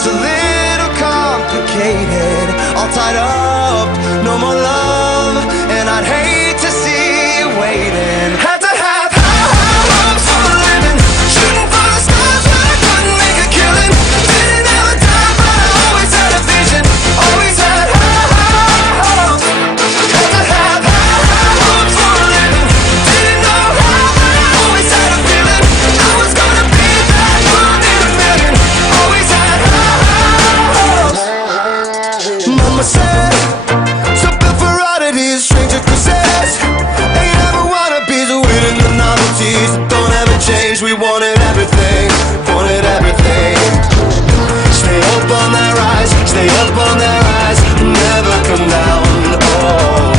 It's a little complicated, all tied up, no more love, and I'd hate to see you waiting. Had to have high hopes for a living, shooting for the stars, but I couldn't make a killing. Didn't ever die, but I always had a vision, always had high hopes. Had to have high hopes for a living, didn't know how, but I always had a feeling I was gonna be that one in a million. Always had high hopes. Mama said, so built for oddities, stranger cruises. Ain't ever wannabes, waiting the novelties that don't ever change. We wanted everything, wanted everything. Stay up on that rise, stay up on that rise, never come down. Oh,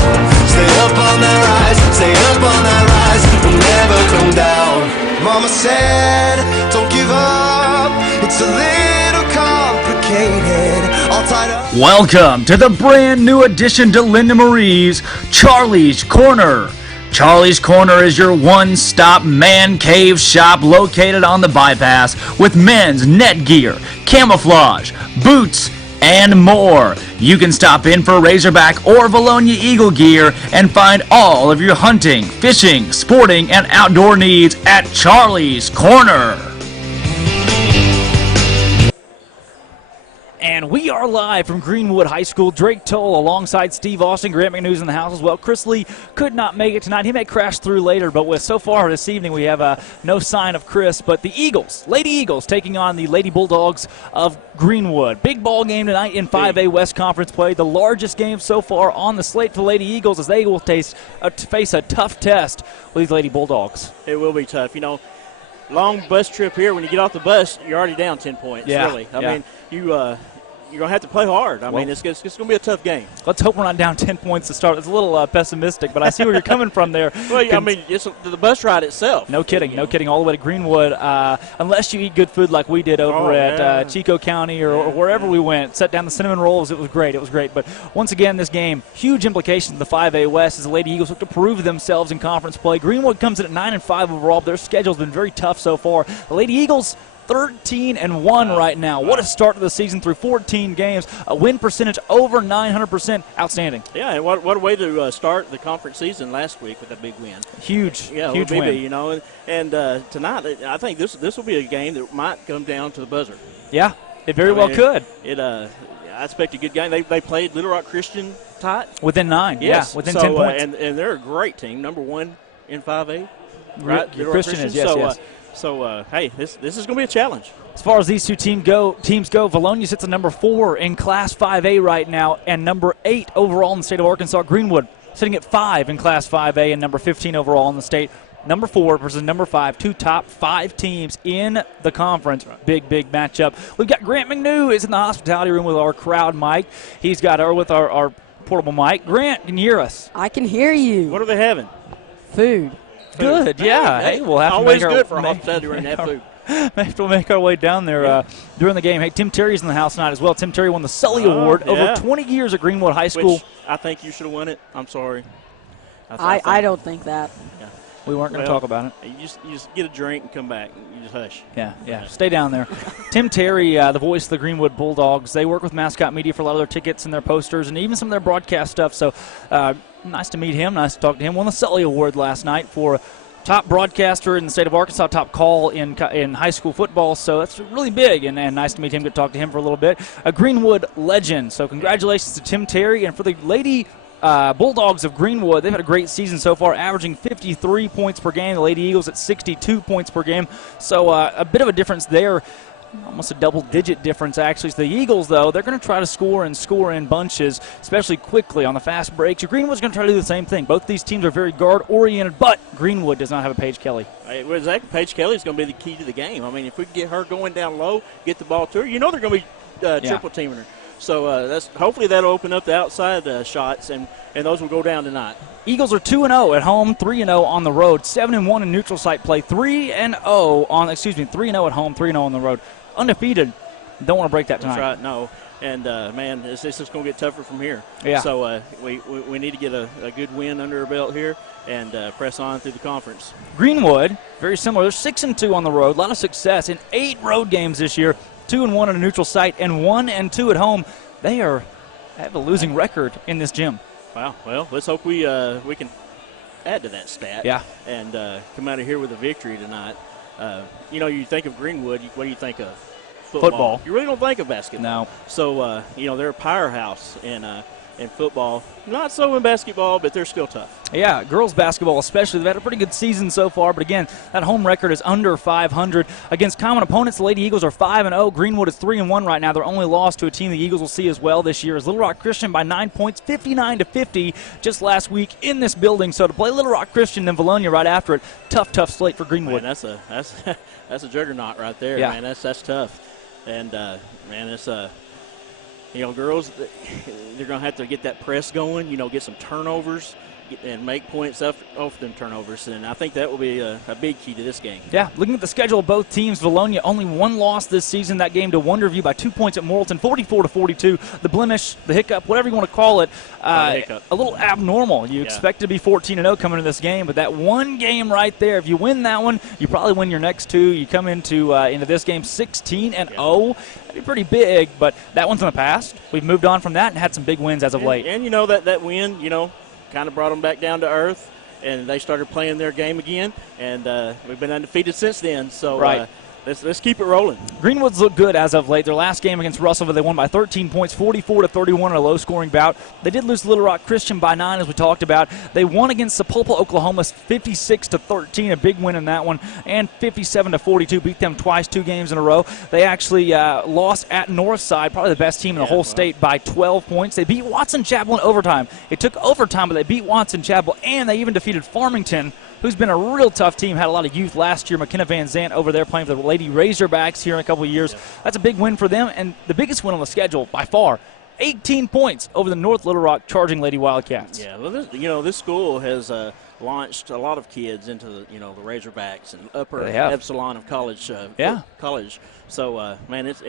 stay up on that rise, stay up on that rise, never come down. Mama said, don't give up, it's a little complicated, all tied up. Welcome to the brand new addition to Linda Marie's Charlie's Corner. Charlie's Corner is your one-stop man cave shop located on the bypass with men's net gear, camouflage, boots, and more. You can stop in for Razorback or Vilonia Eagle gear and find all of your hunting, fishing, sporting, and outdoor needs at Charlie's Corner. And we are live from Greenwood High School. Drake Toll alongside Steve Austin. Grant McNew's in the house as well. Chris Lee could not make it tonight. He may crash through later, but with so far this evening we have no sign of Chris. But the Eagles, Lady Eagles, taking on the Lady Bulldogs of Greenwood. Big ball game tonight in 5A West Conference play. The largest game so far on the slate for the Lady Eagles as they will face a tough test with these Lady Bulldogs. It will be tough. You know, long bus trip here. When you get off the bus, you're already down 10 points, really. I mean, you're going to have to play hard. I mean, it's going to be a tough game. Let's hope we're not down 10 points to start. It's a little pessimistic, but I see where you're coming from there. Well, I mean, it's the bus ride itself. No kidding, all the way to Greenwood. Unless you eat good food like we did over at Chico County or wherever we went, set down the cinnamon rolls. It was great. But once again, this game, huge implications in the 5A West as the Lady Eagles look to prove themselves in conference play. Greenwood comes in at 9-5 overall. Their schedule's been very tough so far. The Lady Eagles 13-1 right now. What a start to the season through 14 games. A win percentage over 900%. Outstanding. Yeah, and what a way to start the conference season last week with a big win. Huge win. You know, and tonight I think this will be a game that might come down to the buzzer. Yeah, it very well could. I expect a good game. They played Little Rock Christian tight. Within 9, yes. Within 10 points. And they're a great team, number 1 in 5A. Right? Christian is, yes. So, hey, this is going to be a challenge. As far as these two teams go, Vilonia sits at number 4 in Class 5A right now and number 8 overall in the state of Arkansas. Greenwood sitting at 5 in Class 5A and number 15 overall in the state. Number 4 versus number 5, two top 5 teams in the conference. Big matchup. We've got Grant McNew is in the hospitality room with our crowd mic. He's got her with our portable mic. Grant, can you hear us? I can hear you. What are they having? Food. Good, yeah. Hey, we'll have to always make good for a hospitality room to have food. Maybe we'll make our way down there during the game. Hey, Tim Terry's in the house tonight as well. Tim Terry won the Sully Award over 20 years at Greenwood High School. Which I think you should have won it. I'm sorry. I don't think that. Yeah. We weren't going to talk about it. You just get a drink and come back. You just hush. Yeah. Stay down there. Tim Terry, the voice of the Greenwood Bulldogs, they work with Mascot Media for a lot of their tickets and their posters and even some of their broadcast stuff. So nice to meet him. Nice to talk to him. Won the Sully Award last night for top broadcaster in the state of Arkansas, top call in high school football. So that's really big, and nice to meet him, get to talk to him for a little bit. A Greenwood legend. So congratulations to Tim Terry. And for the Lady Bulldogs of Greenwood, they've had a great season so far, averaging 53 points per game. The Lady Eagles at 62 points per game. So a bit of a difference there. Almost a double-digit difference, actually. So the Eagles, though, they're going to try to score in bunches, especially quickly on the fast breaks. Greenwood's going to try to do the same thing. Both these teams are very guard-oriented, but Greenwood does not have a Paige Kelly. Hey, well, exactly. Paige Kelly is going to be the key to the game. I mean, if we can get her going down low, get the ball to her, they're going to be triple-teaming her. So hopefully that'll open up the outside shots, and those will go down tonight. Eagles are 2-0 at home, 3-0 on the road, 7-1 in neutral site play, 3-0 at home, 3-0 on the road. Undefeated. Don't want to break that tonight. That's right, no. And, man, this is going to get tougher from here. Yeah. So we need to get a good win under our belt here and press on through the conference. Greenwood, very similar. They're 6-2 on the road. A lot of success in 8 road games this year. 2-1 on a neutral site, and 1-2 at home. They have a losing record in this gym. Wow. Well, let's hope we can add to that stat. Yeah. And come out of here with a victory tonight. You think of Greenwood, what do you think of? Football. You really don't think of basketball. No. So, they're a powerhouse in football. Not so in basketball, but they're still tough. Yeah, girls basketball especially. They've had a pretty good season so far, but again, that home record is under 500. Against common opponents, the Lady Eagles are 5-0. Greenwood is 3-1 right now. Their only loss to a team the Eagles will see as well this year is Little Rock Christian by 9 points, 59-50 just last week in this building. So to play Little Rock Christian and Vilonia right after it, tough slate for Greenwood. Man, that's a juggernaut right there, yeah. Man. That's tough. And, it's girls, they're going to have to get that press going, get some turnovers and make points off them turnovers. And I think that will be a big key to this game. Yeah, looking at the schedule of both teams, Vilonia only one loss this season. That game to Wonderview by 2 points at Morrilton, 44-42. The blemish, the hiccup, whatever you want to call it, a little abnormal. You expect to be 14-0 coming into this game, but that one game right there, if you win that one, you probably win your next two. You come into this game 16-0. That'd be pretty big, but that one's in the past. We've moved on from that and had some big wins as of late. And that win, kind of brought them back down to earth, and they started playing their game again, and we've been undefeated since then. So right. Let's keep it rolling. Greenwood's looked good as of late. Their last game against Russellville, they won by 13 points, 44-31 in a low-scoring bout. They did lose to Little Rock Christian by 9, as we talked about. They won against Sapulpa, Oklahoma, 56-13, a big win in that one, and 57-42, beat them twice, 2 games in a row. They actually lost at Northside, probably the best team in the whole state, by 12 points. They beat Watson Chapel in overtime. It took overtime, but they beat Watson Chapel, and they even defeated Farmington, who's been a real tough team, had a lot of youth last year. McKenna Van Zant over there playing for the Lady Razorbacks here in a couple of years. Yeah. That's a big win for them, and the biggest win on the schedule by far, 18 points over the North Little Rock Charging Lady Wildcats. Yeah, well, this school has launched a lot of kids into the Razorbacks and upper epsilon of college. College. So, man, it's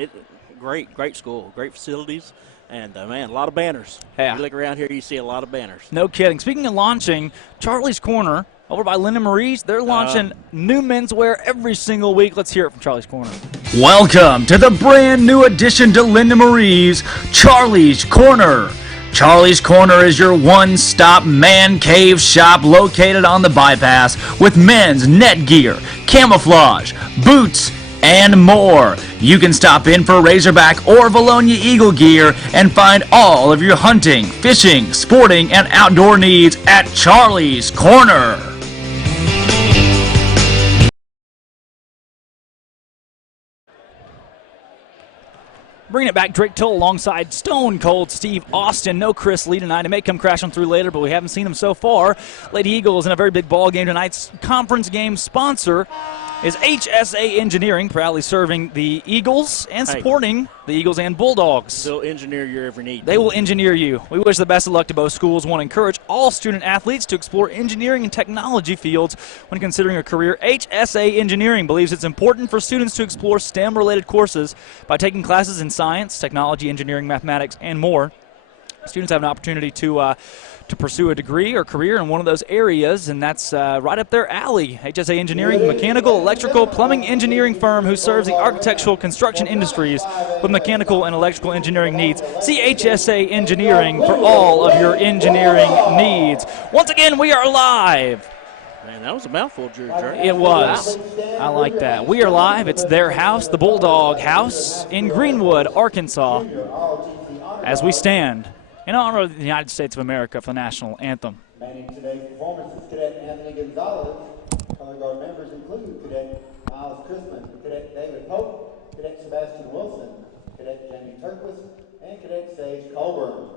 great school, great facilities. And, man, a lot of banners. Yeah. You look around here, you see a lot of banners. No kidding. Speaking of launching, Charlie's Corner over by Linda Marie's, they're launching new menswear every single week. Let's hear it from Charlie's Corner. Welcome to the brand new addition to Linda Marie's, Charlie's Corner. Charlie's Corner is your one-stop man cave shop located on the bypass with men's net gear, camouflage, boots, and more. You can stop in for Razorback or Vilonia Eagle gear and find all of your hunting, fishing, sporting, and outdoor needs at Charlie's Corner. Bringing it back, Drake Tull alongside Stone Cold Steve Austin. No Chris Lee tonight. He may come crashing through later, but we haven't seen him so far. Lady Eagles in a very big ball game. Tonight's conference game sponsor is HSA Engineering, proudly serving the Eagles and supporting the Eagles and Bulldogs. They'll engineer your every need. They will engineer you. We wish the best of luck to both schools. Want to encourage all student athletes to explore engineering and technology fields when considering a career. HSA Engineering believes it's important for students to explore STEM-related courses by taking classes in science, technology, engineering, mathematics, and more. Students have an opportunity to pursue a degree or career in one of those areas, and that's right up their alley. HSA Engineering, mechanical, electrical, plumbing engineering firm who serves the architectural construction industries with mechanical and electrical engineering needs. See HSA Engineering for all of your engineering needs. Once again, we are live. Man, that was a mouthful, Drew. It was. I like that. We are live. It's their house, the Bulldog House in Greenwood, Arkansas, as we stand in honor of the United States of America for the national anthem. Manning today's performance is Cadet Anthony Gonzalez. Color Guard members include Cadet Miles Chrisman, Cadet David Pope, Cadet Sebastian Wilson, Cadet Jamie Turquist, and Cadet Sage Colburn.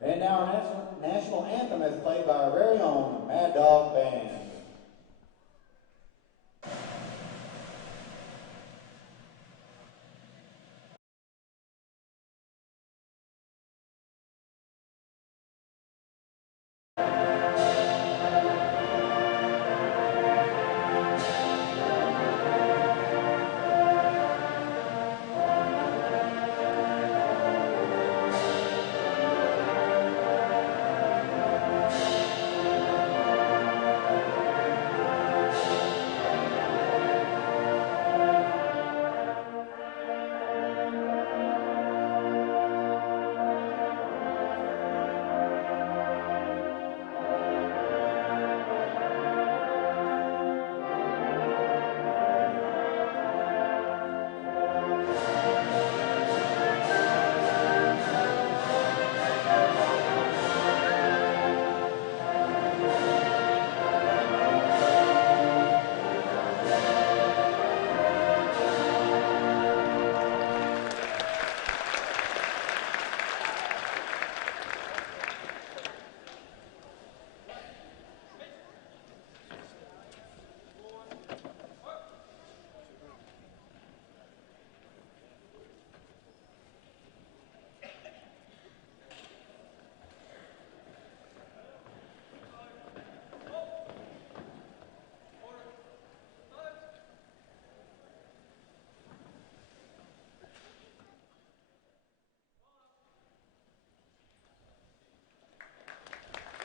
And now our national anthem is played by our very own Mad Dog Band.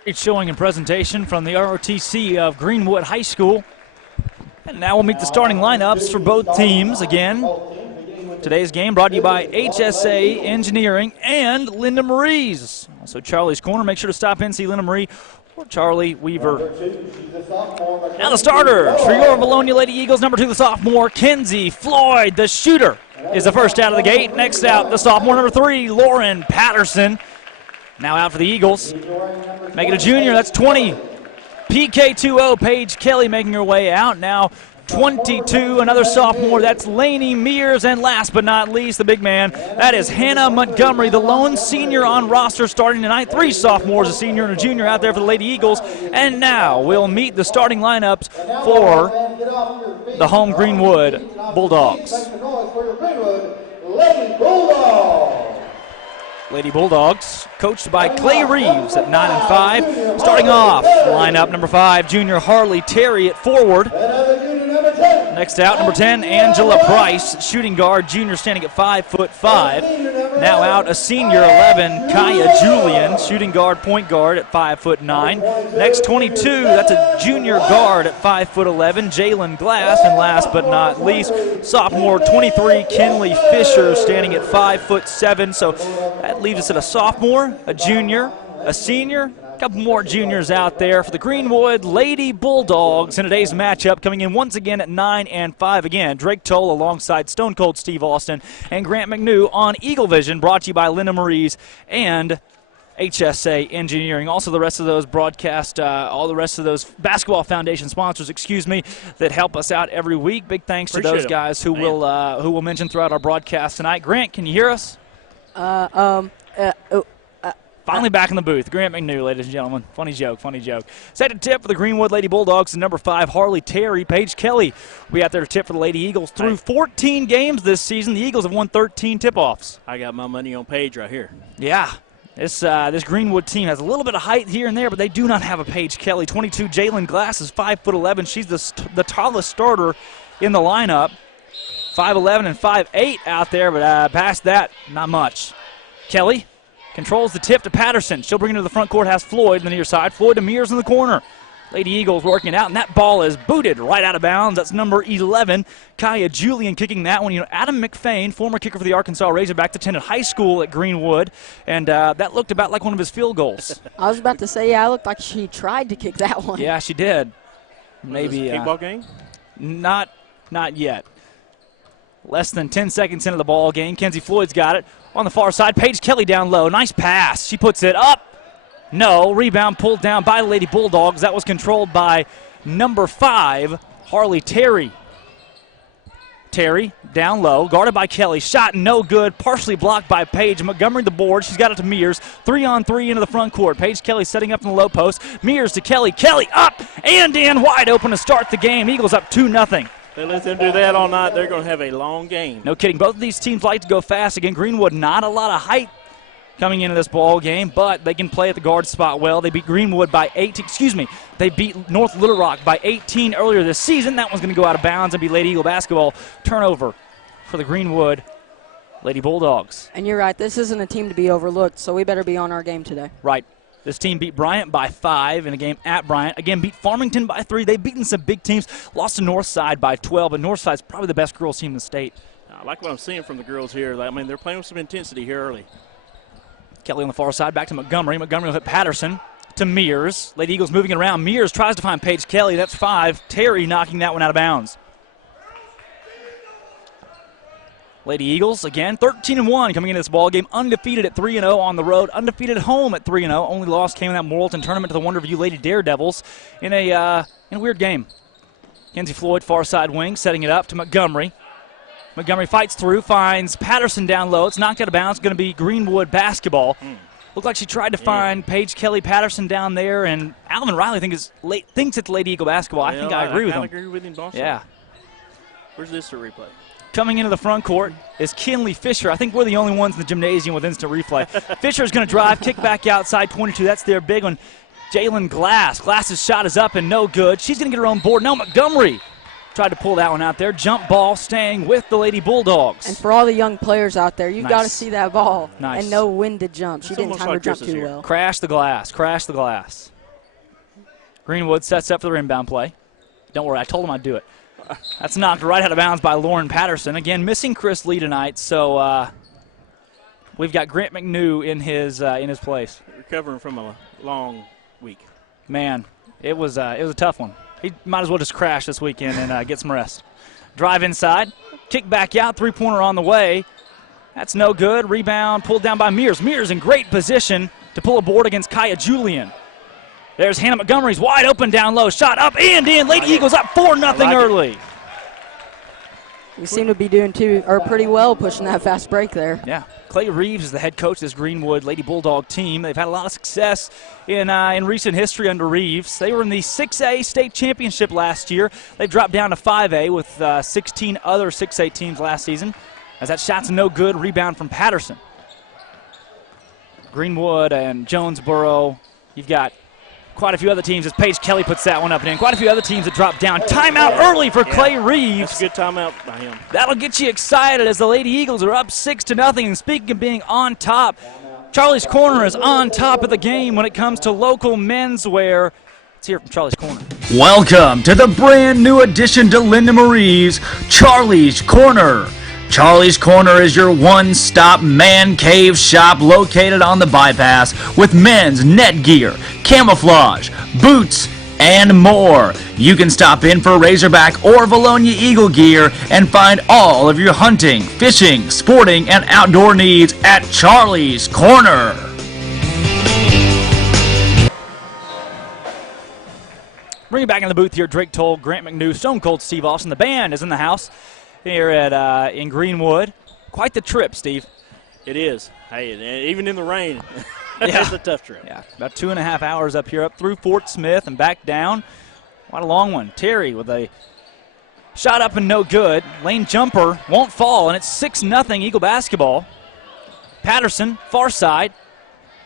Great showing and presentation from the ROTC of Greenwood High School. And now we'll meet the starting lineups for both teams again. Today's game brought to you by HSA Engineering and Linda Marie's. Also, Charlie's Corner. Make sure to stop in and see Linda Marie or Charlie Weaver. Now the starters for your Vilonia Lady Eagles. Number 2, the sophomore, Kenzie Floyd. The shooter is the first out of the gate. Next out, the sophomore, number 3, Lauren Patterson. Now out for the Eagles. Make it a junior, that's 20. PK20, Paige Kelly making her way out. Now 22, another sophomore, that's Lainey Mears. And last but not least, the big man, that is Hannah Montgomery, the lone senior on roster starting tonight. 3 sophomores, a senior and a junior out there for the Lady Eagles. And now we'll meet the starting lineups for the home Greenwood Bulldogs. Lady Bulldogs, coached by Clay Reeves at 9 and 5. Starting off, lineup number 5, junior Harley Terry at forward. Next out, number 10, Angela Price, shooting guard, junior standing at 5'5". Now out, a senior 11, Kaya Julian, shooting guard, point guard at 5'9". Next 22, that's a junior guard at 5'11", Jalen Glass. And last but not least, sophomore 23, Kinley Fisher, standing at 5'7". So that leaves us at a sophomore, a junior, a senior, a couple more juniors out there for the Greenwood Lady Bulldogs in today's matchup, coming in once again at 9 and 5. Again, Drake Toll alongside Stone Cold Steve Austin and Grant McNew on Eagle Vision, brought to you by Linda Marie's and HSA Engineering. Also, the rest of those broadcast, all the rest of those Basketball Foundation sponsors, that help us out every week. Big thanks to those guys who will mention throughout our broadcast tonight. Grant, can you hear us? Finally back in the booth. Grant McNew, ladies and gentlemen. Funny joke. Set to tip for the Greenwood Lady Bulldogs, and number 5, Harley Terry. Paige Kelly will be out there to tip for the Lady Eagles. Through 14 games this season, the Eagles have won 13 tip-offs. I got my money on Paige right here. Yeah. This Greenwood team has a little bit of height here and there, but they do not have a Paige Kelly. 22, Jalen Glass is 5'11". She's the tallest starter in the lineup. 5'11" and 5'8" out there, but past that, not much. Kelly controls the tip to Patterson. She'll bring it to the front court, has Floyd on the near side. Floyd to Mears in the corner. Lady Eagles working it out, and that ball is booted right out of bounds. That's number 11, Kaya Julian, kicking that one. Adam McFain, former kicker for the Arkansas Razorbacks, attended high school at Greenwood, and that looked about like one of his field goals. I was about to say, yeah, it looked like she tried to kick that one. Yeah, she did. Maybe a kickball game? Not yet. Less than 10 seconds into the ball game. Kenzie Floyd's got it. On the far side, Paige Kelly down low. Nice pass. She puts it up. No. Rebound pulled down by the Lady Bulldogs. That was controlled by number 5, Harley Terry. Terry down low, guarded by Kelly. Shot no good. Partially blocked by Paige. Montgomery the board. She's got it to Mears. 3-on-3 into the front court. Paige Kelly setting up in the low post. Mears to Kelly. Kelly up and in wide open to start the game. Eagles up 2-0. They let them do that all night, they're going to have a long game. No kidding. Both of these teams like to go fast. Again, Greenwood, not a lot of height coming into this ball game, but they can play at the guard spot well. They beat Greenwood by 18. They beat North Little Rock by 18 earlier this season. That one's going to go out of bounds and be Lady Eagle basketball. Turnover for the Greenwood Lady Bulldogs. And you're right. This isn't a team to be overlooked, so we better be on our game today. Right. This team beat Bryant by 5 in a game at Bryant. Again, beat Farmington by 3. They've beaten some big teams. Lost to Northside by 12, but Northside's probably the best girls team in the state. I like what I'm seeing from the girls here. I mean, they're playing with some intensity here early. Kelly on the far side, back to Montgomery. Montgomery will hit Patterson to Mears. Lady Eagles moving it around. Mears tries to find Paige Kelly. That's 5. Terry knocking that one out of bounds. Lady Eagles, again, 13-1 coming into this ball game, undefeated at 3-0 on the road, undefeated at home at 3-0. Only loss came in that Morrilton tournament to the Wonderview Lady Daredevils in a weird game. Kenzie Floyd, far side wing, setting it up to Montgomery. Montgomery fights through, finds Patterson down low. It's knocked out of bounds. It's going to be Greenwood basketball. Looked like she tried to find Paige Kelly Patterson down there, and Alvin Riley thinks it's Lady Eagle basketball. I think I agree with him. I agree with him also. Yeah. Where's this to replay? Coming into the front court is Kinley Fisher. I think we're the only ones in the gymnasium with instant replay. Fisher's going to drive, kick back outside, 22. That's their big one. Jalen Glass. Glass's shot is up and no good. She's going to get her own board. No, Montgomery tried to pull that one out there. Jump ball staying with the Lady Bulldogs. And for all the young players out there, you've got to see that ball and know when to jump. She didn't time her jump too well. Crash the glass. Crash the glass. Greenwood sets up for the inbound play. Don't worry, I told him I'd do it. That's knocked right out of bounds by Lauren Patterson. Again, missing Chris Lee tonight, so we've got Grant McNew in his place. Recovering from a long week. Man, it was a tough one. He might as well just crash this weekend and get some rest. Drive inside, kick back out, three-pointer on the way. That's no good. Rebound pulled down by Mears. Mears in great position to pull a board against Kaya Julian. There's Hannah Montgomery's wide open down low. Shot up and in. Lady Eagles up 4-0 early. We seem to be doing pretty well pushing that fast break there. Yeah. Clay Reeves is the head coach of this Greenwood Lady Bulldog team. They've had a lot of success in recent history under Reeves. They were in the 6A state championship last year. They dropped down to 5A with 16 other 6A teams last season. As that shot's no good, rebound from Patterson. Greenwood and Jonesboro, you've got quite a few other teams as Paige Kelly puts that one up and in. Quite a few other teams that drop down. Timeout early for Clay Reeves. That's a good timeout by him. That'll get you excited as the Lady Eagles are up 6-0. And speaking of being on top, Charlie's Corner is on top of the game when it comes to local menswear. Let's hear from Charlie's Corner. Welcome to the brand new addition to Linda Marie's Charlie's Corner. Charlie's Corner is your one-stop man cave shop located on the bypass with men's net gear, camouflage, boots, and more. You can stop in for Razorback or Vilonia Eagle gear and find all of your hunting, fishing, sporting, and outdoor needs at Charlie's Corner. Bring it back in the booth here. Drake Toll, Grant McNew, Stone Cold Steve Austin. The band is in the house here at in Greenwood. Quite the trip, Steve. It is. Hey, even in the rain, Yeah. it's a tough trip. Yeah, about 2.5 hours up here, up through Fort Smith and back down. Quite a long one. Terry with a shot up and no good. Lane jumper won't fall, and it's 6-0 Eagle basketball. Patterson, far side.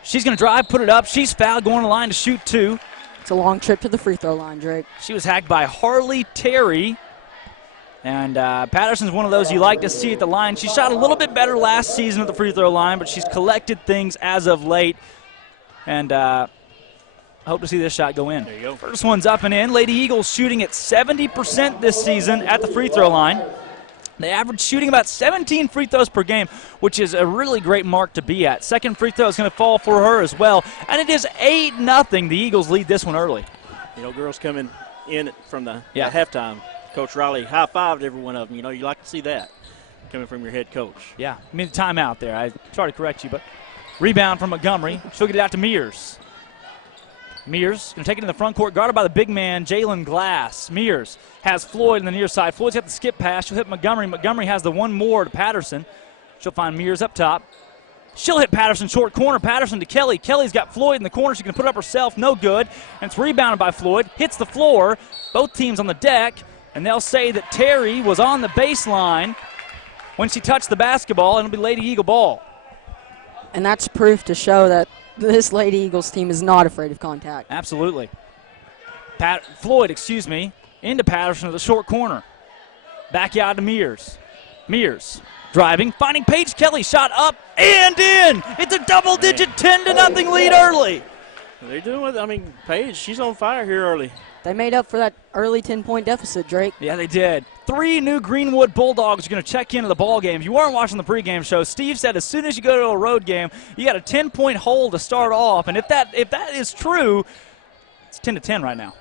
She's going to drive, put it up. She's fouled, going to the line to shoot two. It's a long trip to the free throw line, Drake. She was hacked by Harley Terry. And Patterson's one of those you like to see at the line. She shot a little bit better last season at the free throw line, but she's collected things as of late. And hope to see this shot go in. There you go. First one's up and in. Lady Eagles shooting at 70% this season at the free throw line. They average shooting about 17 free throws per game, which is a really great mark to be at. Second free throw is going to fall for her as well. And it is 8-0. The Eagles lead this one early. You know, girls coming in from the halftime. Coach Riley high-fived every one of them. You know, you like to see that coming from your head coach. Yeah, I mean, the timeout there. I tried to correct you, but rebound from Montgomery. She'll get it out to Mears. Mears going to take it in the front court, guarded by the big man, Jalen Glass. Mears has Floyd on the near side. Floyd's got the skip pass. She'll hit Montgomery. Montgomery has the one more to Patterson. She'll find Mears up top. She'll hit Patterson short corner. Patterson to Kelly. Kelly's got Floyd in the corner. She's going to put it up herself. No good. And it's rebounded by Floyd. Hits the floor. Both teams on the deck. And they'll say that Terry was on the baseline when she touched the basketball, and it'll be Lady Eagle ball. And that's proof to show that this Lady Eagles team is not afraid of contact. Absolutely. Floyd, into Patterson to the short corner. Back out to Mears. Mears driving, finding Paige Kelly. Shot up and in. It's a double-digit 10-0 lead early. They're doing it. I mean, Paige, she's on fire here early. They made up for that early 10-point deficit, Drake. Yeah, they did. 3 new Greenwood Bulldogs are going to check into the ball game. If you weren't watching the pregame show, Steve said as soon as you go to a road game, you got a 10-point hole to start off. And if that is true, it's 10-10 right now.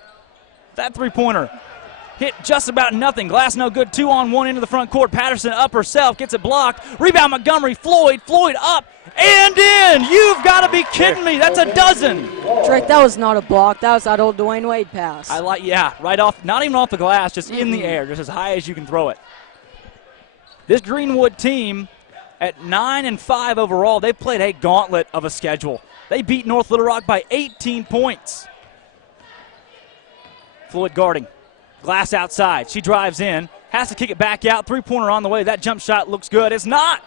That three-pointer hit just about nothing. Glass no good. 2-on-1 into the front court. Patterson up herself, gets it blocked. Rebound Montgomery. Floyd up and in. You've got to be kidding me. That's a dozen. Drake, that was not a block. That was that old Dwayne Wade pass. Right off, not even off the glass, just in the air, just as high as you can throw it. This Greenwood team at 9-5 overall, they've played a gauntlet of a schedule. They beat North Little Rock by 18 points. Floyd guarding. Glass outside. She drives in. Has to kick it back out. Three-pointer on the way. That jump shot looks good. It's not.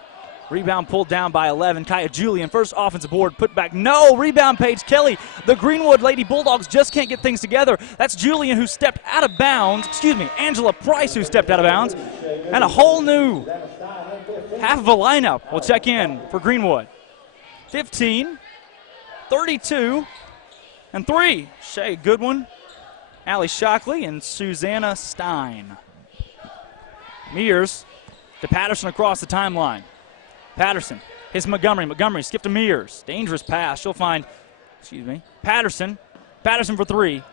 Rebound pulled down by 11. Kaya Julian, first offensive board, put back. No. Rebound Paige Kelly. The Greenwood Lady Bulldogs just can't get things together. That's Julian who stepped out of bounds. Angela Price who stepped out of bounds. And a whole new half of a lineup will check in for Greenwood. 15, 32, and 3. Shay Goodwin Allie Shockley and Susanna Stein. Mears to Patterson across the timeline. Patterson, his Montgomery. Montgomery skipped to Mears. Dangerous pass. She'll find, Patterson. Patterson for three.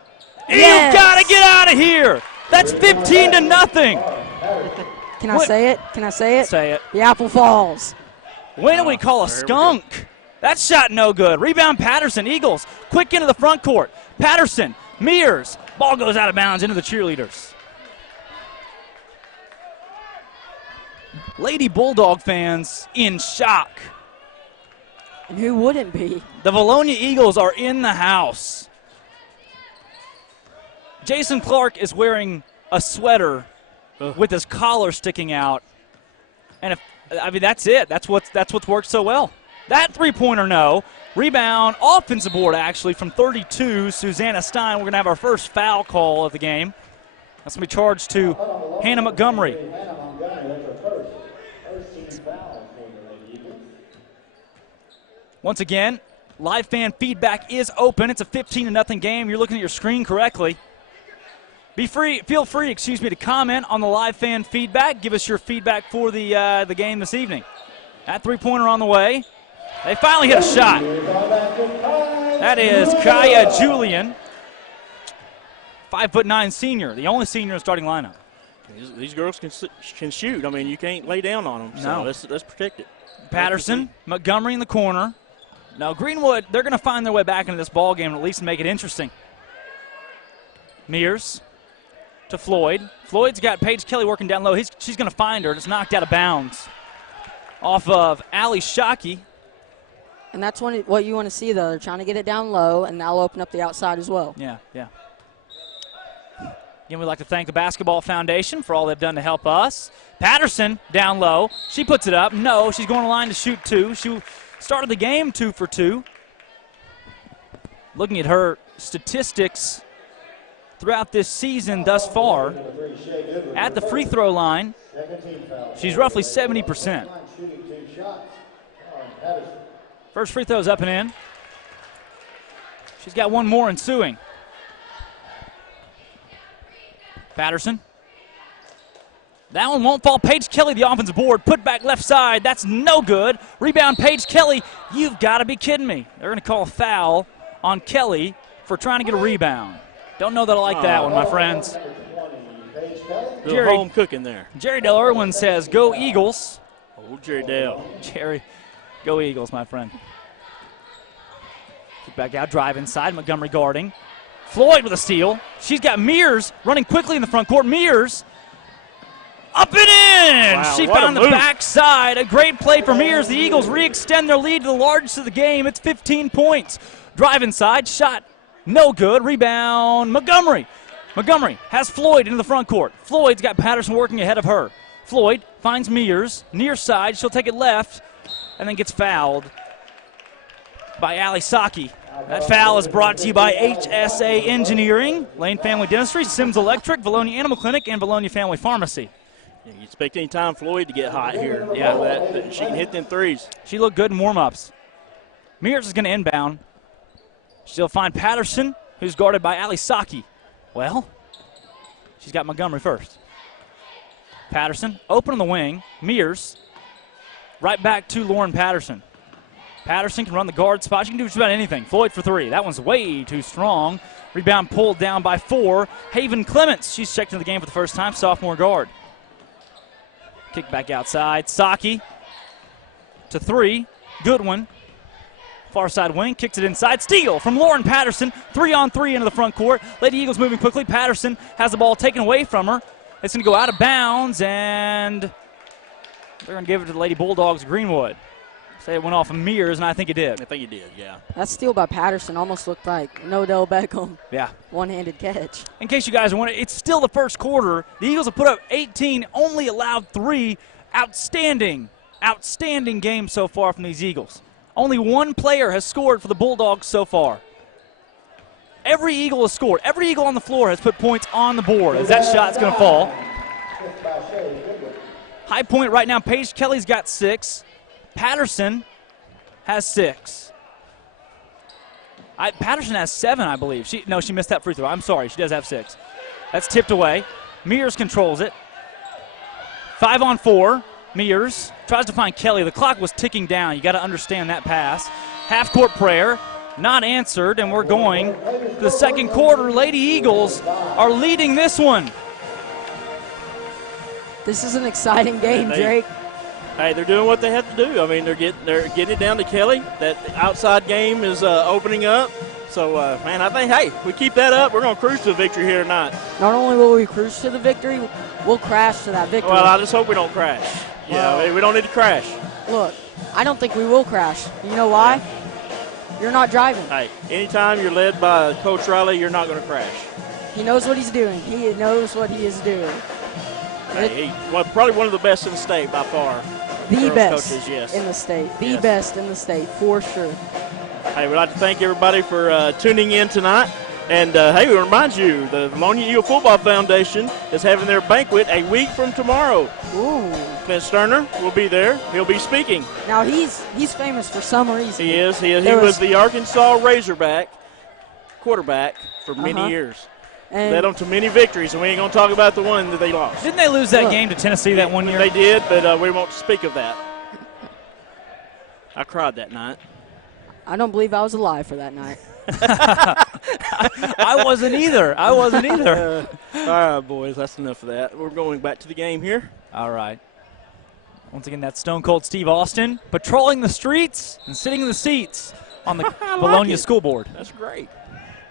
Yes. You've got to get out of here. That's 15-0. Can I say it? Can I say it? Say it. The apple falls. When do we call a skunk? That shot no good. Rebound Patterson. Eagles quick into the front court. Patterson, Mears. Ball goes out of bounds into the cheerleaders. Lady Bulldog fans in shock. And who wouldn't be? The Vilonia Eagles are in the house. Jason Clark is wearing a sweater with his collar sticking out. And that's it. That's what's worked so well. That three-pointer, no. Rebound, offensive board, actually, from 32, Susanna Stein. We're going to have our first foul call of the game. That's going to be charged to Hannah Montgomery. Hannah Montgomery, that's her first team foul for the Eagles. Once again, live fan feedback is open. It's a 15-0 game. You're looking at your screen correctly. Feel free, to comment on the live fan feedback. Give us your feedback for the game this evening. That three-pointer on the way. They finally hit a shot. That is Kaya Julian, 5'9" senior, the only senior in the starting lineup. These girls can shoot. I mean, you can't lay down on them. So No. let's protect it. Patterson, Montgomery in the corner. Now Greenwood, they're going to find their way back into this ball game and at least make it interesting. Mears to Floyd. Floyd's got Paige Kelly working down low. She's going to find her. It's knocked out of bounds off of Allie Shockey. And that's what you want to see, though. They're trying to get it down low, and that'll open up the outside as well. Yeah. Again, we'd like to thank the Basketball Foundation for all they've done to help us. Patterson down low. She puts it up. No, she's going to line to shoot two. She started the game 2 for 2. Looking at her statistics throughout this season thus far, at the free throw line, she's roughly 70%. First free throw's up and in. She's got one more ensuing. Patterson. That one won't fall. Paige Kelly, the offensive board, put back left side. That's no good. Rebound, Paige Kelly. You've got to be kidding me. They're going to call a foul on Kelly for trying to get a rebound. Don't know that I like that one, my friends. Little home cooking there. Jerry Del Irwin says, go Eagles. Old Jerry Dale. Jerry, go Eagles, my friend. Kick back out, drive inside. Montgomery guarding. Floyd with a steal. She's got Mears running quickly in the front court. Mears up and in. Wow, She what found a the move. backside. A great play for Mears. The Eagles re-extend their lead to the largest of the game. It's 15 points. Drive inside. Shot no good. Rebound. Montgomery. Montgomery has Floyd into the front court. Floyd's got Patterson working ahead of her. Floyd finds Mears near side. She'll take it left and then gets fouled by Ali Saki. That foul is brought to you by HSA Engineering, Lane Family Dentistry, Sims Electric, Vilonia Animal Clinic, and Vilonia Family Pharmacy. Yeah, you expect any time Floyd to get hot here. Yeah. That she can hit them threes. She looked good in warm-ups. Mears is going to inbound. She'll find Patterson, who's guarded by Ali Saki. Well, she's got Montgomery first. Patterson, open on the wing. Mears, right back to Lauren Patterson. Patterson can run the guard spot. She can do just about anything. Floyd for three. That one's way too strong. Rebound pulled down by 4. Haven Clements, she's checked into the game for the first time, sophomore guard. Kick back outside. Saki to 3. Goodwin. Far side wing, kicks it inside. Steal from Lauren Patterson. 3-on-3 into the front court. Lady Eagles moving quickly. Patterson has the ball taken away from her. It's going to go out of bounds, and they're going to give it to the Lady Bulldogs Greenwood. Say it went off of Mears, and I think it did. I think he did, yeah. That steal by Patterson almost looked like an Odell Beckham Yeah. one-handed catch. In case you guys are wondering, it's still the first quarter. The Eagles have put up 18, only allowed 3. Outstanding game so far from these Eagles. Only one player has scored for the Bulldogs so far. Every Eagle has scored. Every Eagle on the floor has put points on the board as that shot's going to fall. High point right now, Paige Kelly's got 6. Patterson has 6. Patterson has 7, I believe. She missed that free throw. I'm sorry. She does have 6. That's tipped away. Mears controls it. 5 on 4. Mears tries to find Kelly. The clock was ticking down. You got to understand that pass. Half-court prayer, not answered, and we're going to the second quarter. Lady Eagles are leading this one. This is an exciting game, Drake. Hey, they're doing what they have to do. I mean, they're getting it down to Kelly. That outside game is opening up. So, man, I think, hey, we keep that up, we're going to cruise to a victory here tonight. Not only will we cruise to the victory, we'll crash to that victory. Well, I just hope we don't crash. Yeah, we don't need to crash. Look, I don't think we will crash. You know why? You're not driving. Hey, anytime you're led by Coach Riley, you're not going to crash. He knows what he's doing. He knows what he is doing. Hey, probably one of the best in the state by far. The best coaches, yes. in the state. The best in the state, for sure. Hey, we'd like to thank everybody for tuning in tonight. And, hey, we remind you, the Vilonia Eagle Football Foundation is having their banquet a week from tomorrow. Ooh. Clint Sterner will be there. He'll be speaking. Now, he's famous for some reason. He is. He was the Arkansas Razorback quarterback for many years. And led them to many victories, and we ain't going to talk about the one that they lost. Didn't they lose that game to Tennessee that one year? They did, but we won't speak of that. I cried that night. I don't believe I was alive for that night. I wasn't either. All right, boys, that's enough of that. We're going back to the game here. All right. Once again, that's Stone Cold Steve Austin patrolling the streets and sitting in the seats on the Vilonia School Board. That's great.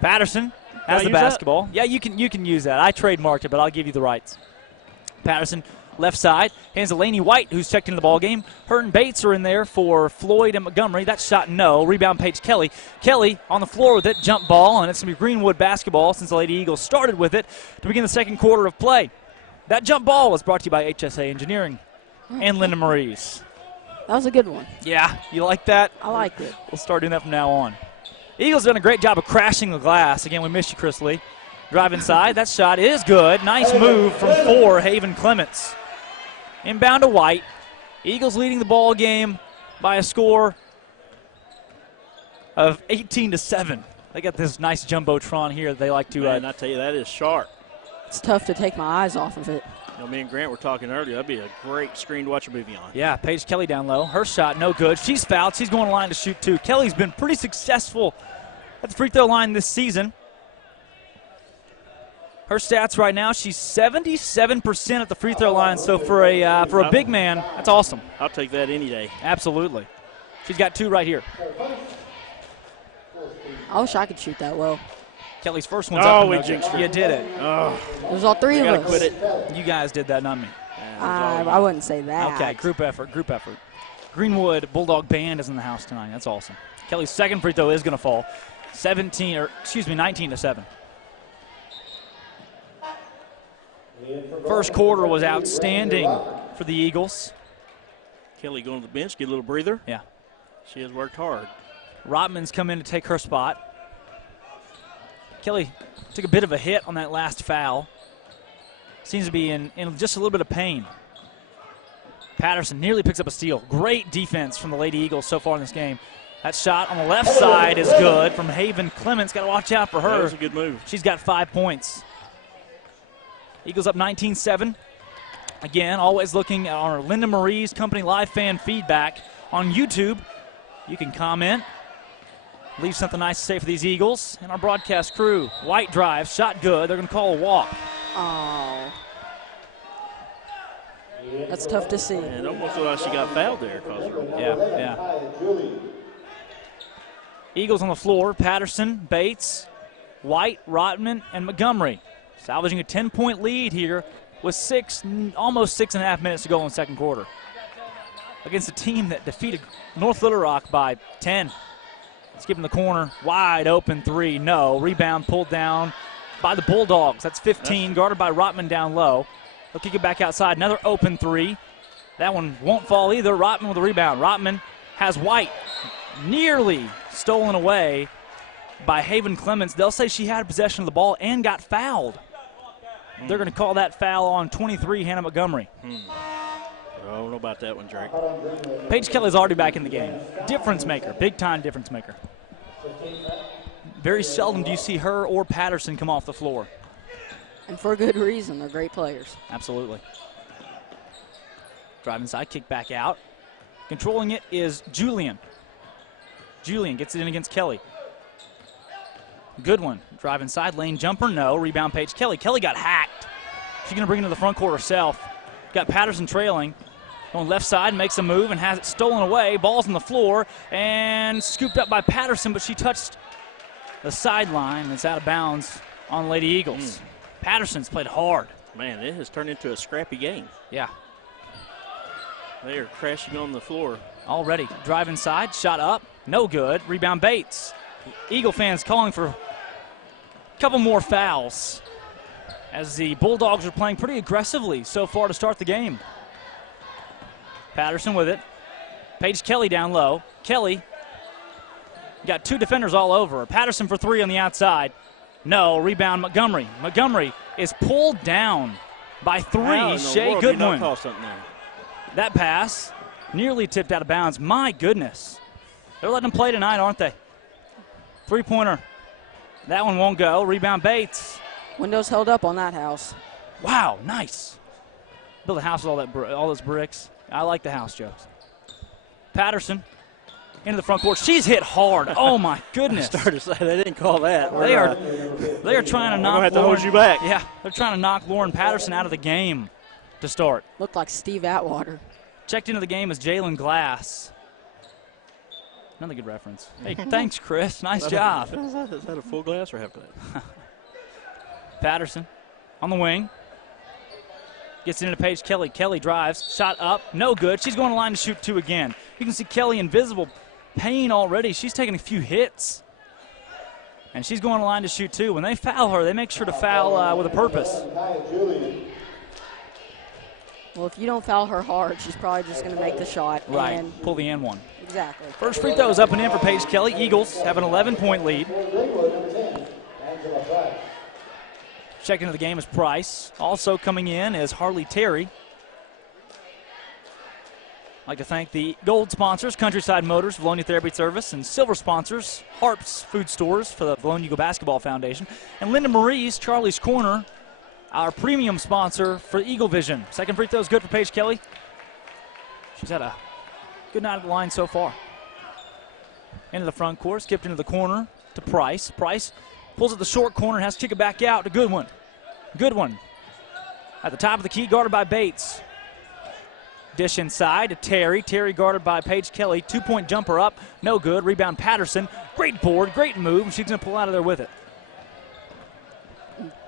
Patterson has the basketball. That? Yeah, you can use that. I trademarked it, but I'll give you the rights. Patterson, left side, hands to Laney White, who's checked into the ball game. Hurton Bates are in there for Floyd and Montgomery. That shot, no. Rebound, Paige Kelly. Kelly on the floor with it, jump ball, and it's going to be Greenwood basketball since the Lady Eagles started with it to begin the second quarter of play. That jump ball was brought to you by HSA Engineering and Linda Maurice. That was a good one. Yeah, you like that? I liked it. We'll start doing that from now on. Eagles done a great job of crashing the glass. Again, we missed you, Chris Lee. Drive inside. That shot is good. Nice move from 4, Haven Clements. Inbound to White. Eagles leading the ball game by a score of 18-7. They got this nice jumbotron here that they like to. Man, I tell you, that is sharp. It's tough to take my eyes off of it. You know, me and Grant were talking earlier. That'd be a great screen to watch a movie on. Yeah, Paige Kelly down low. Her shot, no good. She's fouled. She's going to line to shoot, too. Kelly's been pretty successful at the free throw line this season. Her stats right now, she's 77% at the free throw line. So for a big man, that's awesome. I'll take that any day. Absolutely. She's got 2 right here. I wish I could shoot that well. Kelly's first one's up. Oh, we jinxed her. You did it. Oh, It was all 3 of us. quit it. You guys did that, not me. I wouldn't say that. Okay, group effort. Greenwood Bulldog Band is in the house tonight. That's awesome. Kelly's second free throw is going to fall. 19-7. First quarter was outstanding for the Eagles. Kelly going to the bench, get a little breather. Yeah. She has worked hard. Rotman's come in to take her spot. Kelly took a bit of a hit on that last foul. Seems to be in just a little bit of pain. Patterson nearly picks up a steal. Great defense from the Lady Eagles so far in this game. That shot on the left side is good from Haven Clements. Got to watch out for her. That was a good move. She's got 5 points. Eagles up 19-7. Again, always looking at our Linda Marie's Company Live fan feedback on YouTube. You can comment. Leave something nice to say for these Eagles and our broadcast crew. White drive, shot good. They're going to call a walk. Oh. That's tough to see. It almost looked like she got fouled there. Yeah. Eagles on the floor. Patterson, Bates, White, Rotman, and Montgomery. Salvaging a 10-point lead here with almost 6.5 minutes to go in the second quarter. Against a team that defeated North Little Rock by 10. Let's give him the corner. Wide open 3. No. Rebound pulled down by the Bulldogs. That's 15. Guarded by Rotman down low. They'll kick it back outside. Another open 3. That one won't fall either. Rotman with the rebound. Rotman has White nearly stolen away by Haven Clements. They'll say she had possession of the ball and got fouled. They're going to call that foul on 23, Hannah Montgomery. I don't know about that one, Drake. Paige Kelly's already back in the game. Difference maker, big-time difference maker. Very seldom do you see her or Patterson come off the floor. And for good reason. They're great players. Absolutely. Drive inside, kick back out. Controlling it is Julian. Julian gets it in against Kelly. Good one. Drive inside, lane jumper, no. Rebound Paige Kelly. Kelly got hacked. She's going to bring it to the front court herself. Got Patterson trailing. Going left side, makes a move and has it stolen away. Ball's on the floor and scooped up by Patterson, but she touched the sideline. It's out of bounds on Lady Eagles. Patterson's played hard. Man, it has turned into a scrappy game. Yeah. They are crashing on the floor. Already. Drive inside, shot up, no good. Rebound Bates. Eagle fans calling for a couple more fouls as the Bulldogs are playing pretty aggressively so far to start the game. Patterson with it. Paige Kelly down low. Kelly got two defenders all over her. Patterson for three on the outside. No, rebound Montgomery. Montgomery is pulled down by three. Shea Goodwin. That pass nearly tipped out of bounds. My goodness. They're letting them play tonight, aren't they? Three-pointer. That one won't go. Rebound Bates. Windows held up on that house. Wow, nice. Build a house with all those bricks. I like the house jokes. Patterson into the front court. She's hit hard. Oh my goodness. I started to say they didn't call that. They are trying to knock. We're going to have to hold you back. Yeah, they're trying to knock Lauren Patterson out of the game to start. Looked like Steve Atwater. Checked into the game is Jalen Glass. Another good reference. Hey, thanks, Chris. Nice job. Is that a full glass or half glass? Patterson on the wing. Gets into Paige Kelly. Kelly drives. Shot up. No good. She's going to line to shoot two again. You can see Kelly in visible pain already. She's taking a few hits. And she's going to line to shoot two. When they foul her, they make sure to foul with a purpose. Well, if you don't foul her hard, she's probably just going to make the shot. Right. And pull the and one. Exactly. First free throw is up and in for Paige Kelly. Eagles have an 11-point lead. Checking into the game is Price. Also coming in is Harley Terry. I'd like to thank the gold sponsors, Countryside Motors, Vilonia Therapy Service, and silver sponsors, Harp's Food Stores for the Vilonia Eagle Basketball Foundation, and Linda Marie's Charlie's Corner, our premium sponsor for Eagle Vision. Second free throw is good for Paige Kelly. She's had a good night at the line so far. Into the front court, skipped into the corner to Price. Price pulls at the short corner, has to kick it back out to Goodwin. Goodwin at the top of the key, guarded by Bates. Dish inside to Terry. Terry guarded by Paige Kelly. 2-point jumper up, no good. Rebound Patterson. Great board, great move. She's going to pull out of there with it.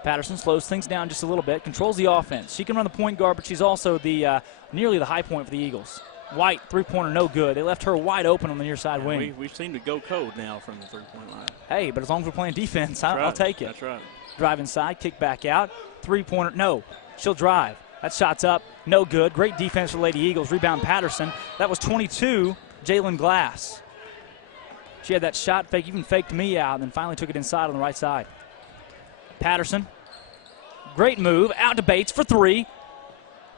Patterson slows things down just a little bit, controls the offense. She can run the point guard, but she's also the nearly the high point for the Eagles. White, three-pointer, no good. They left her wide open on the near side wing. We seem to go cold now from the three-point line. Hey, but as long as we're playing defense, I'll take it. That's right. Drive inside, kick back out. Three-pointer, no. She'll drive. That shot's up, no good. Great defense for Lady Eagles. Rebound Patterson. That was 22, Jalen Glass. She had that shot fake, even faked me out, and then finally took it inside on the right side. Patterson, great move, out to Bates for three.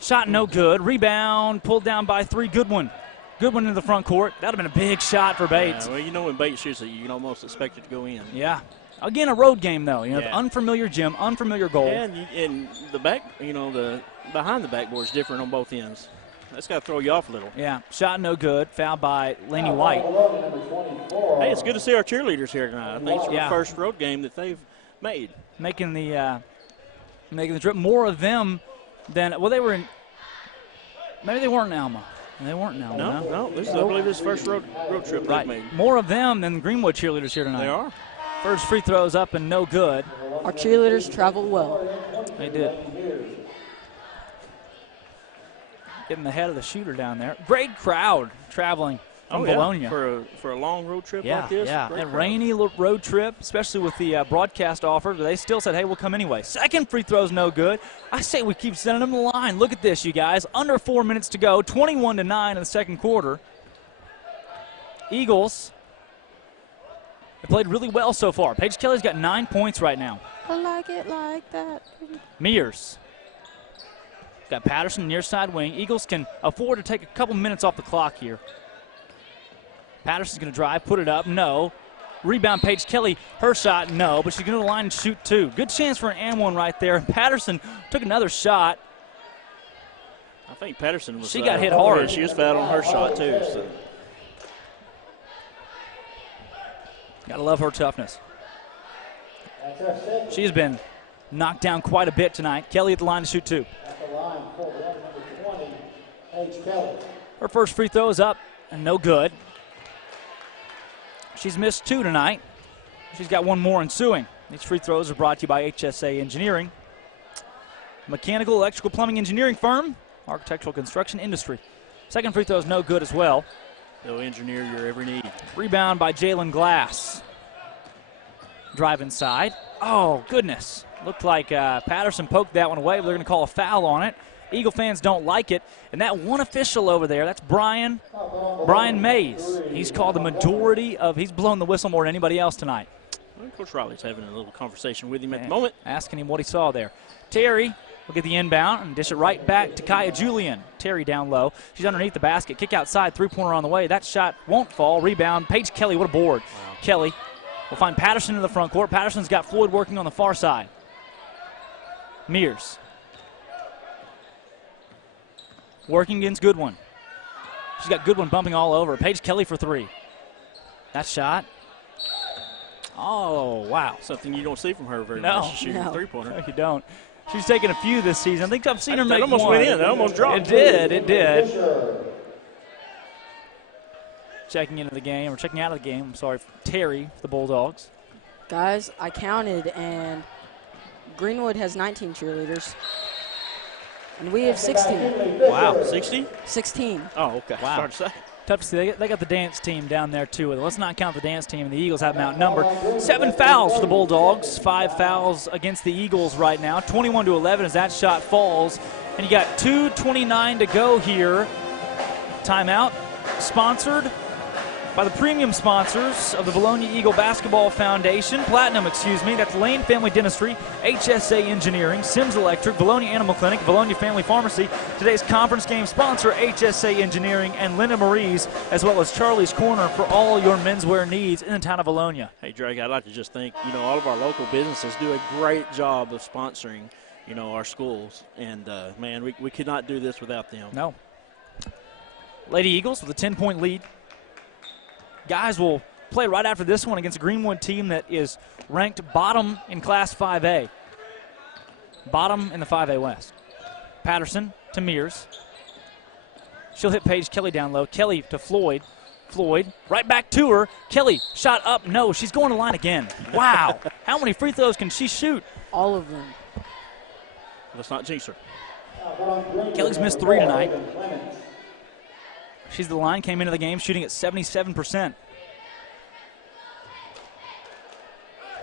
Shot no good. Rebound pulled down by three. Goodwin. Goodwin into the front court. That would have been a big shot for Bates. Well, you know when Bates shoots it, you can almost expect it to go in. Yeah. Again, a road game, though. The unfamiliar gym, unfamiliar goal. And the back, the behind the backboard is different on both ends. That's got to throw you off a little. Yeah. Shot no good. Fouled by Laney White. Hey, it's good to see our cheerleaders here tonight. I think it's the first road game that they've made. Making the trip. More of them than, well, they were in, maybe they weren't in Alma. They weren't in Alma. No. I believe this is the first road trip they've made. More of them than the Greenwood cheerleaders here tonight. They are. First free throws up and no good. Our cheerleaders traveled well. They did. Getting the head of the shooter down there. Great crowd traveling from Vilonia. For a long road trip like this. Yeah, a rainy road trip, especially with the broadcast offer. They still said, hey, we'll come anyway. Second free throw's no good. I say we keep sending them to the line. Look at this, you guys. Under 4 minutes to go. 21-9 in the second quarter. Eagles have played really well so far. Paige Kelly's got 9 points right now. I like it like that. Mears. Got Patterson near side wing. Eagles can afford to take a couple minutes off the clock here. Patterson's going to drive, put it up. No. Rebound, Paige Kelly. Her shot, no, but she's going to the line and shoot 2. Good chance for an and one right there. Patterson took another shot. I think Patterson was. She got hit hard. Yeah, she was fouled on her shot too. So. Gotta love her toughness. She's been knocked down quite a bit tonight. Kelly at the line to shoot 2. At the line for number 20, Paige Kelly. Her first free throw is up and no good. She's missed 2 tonight. She's got 1 more ensuing. These free throws are brought to you by HSA Engineering. Mechanical, electrical, plumbing, engineering firm. Architectural construction industry. Second free throw is no good as well. They'll engineer your every need. Rebound by Jalen Glass. Drive inside. Oh, goodness. Looked like Patterson poked that one away, but they're going to call a foul on it. Eagle fans don't like it. And that one official over there, that's Brian Mays. He's called the majority of, he's blown the whistle more than anybody else tonight. Well, Coach Riley's having a little conversation with him at the moment. Asking him what he saw there. Terry will get the inbound and dish it right back to Kaya Julian. Terry down low. She's underneath the basket. Kick outside, 3-pointer on the way. That shot won't fall. Rebound, Paige Kelly, what a board. Wow. Kelly will find Patterson in the front court. Patterson's got Floyd working on the far side. Mears. Working against Goodwin. She's got Goodwin bumping all over. Paige Kelly for 3. That shot. Oh, wow. Something you don't see from her very much. Shooting a 3-pointer. No, you don't. She's taken a few this season. I think I've seen her make almost one. went in. It almost dropped. It did. Checking into the game, or checking out of the game, I'm sorry, Terry, for the Bulldogs. Guys, I counted, and Greenwood has 19 cheerleaders. And we have 16. Wow, 60? 16. Oh, okay. Wow. Hard to say. Tough to see. They got the dance team down there, too. Let's not count the dance team. The Eagles have them outnumbered. 7 fouls for the Bulldogs. 5 fouls against the Eagles right now. 21-11 as that shot falls. And you got 2:29 to go here. Timeout sponsored by the premium sponsors of the Vilonia Eagle Basketball Foundation. Platinum, That's Lane Family Dentistry, HSA Engineering, Sims Electric, Vilonia Animal Clinic, Vilonia Family Pharmacy. Today's conference game sponsor, HSA Engineering, and Linda Marie's, as well as Charlie's Corner for all your menswear needs in the town of Vilonia. Hey, Drake, I'd like to just thank, all of our local businesses do a great job of sponsoring, our schools. And, man, we could not do this without them. No. Lady Eagles with a 10-point lead. Guys will play right after this one against a Greenwood team that is ranked bottom in Class 5A. Bottom in the 5A West. Patterson to Mears. She'll hit Paige Kelly down low. Kelly to Floyd. Floyd right back to her. Kelly shot up. No, she's going to line again. Wow. How many free throws can she shoot? All of them. Let's not jinx her. Kelly's missed 3 tonight. She's the line, came into the game shooting at 77%.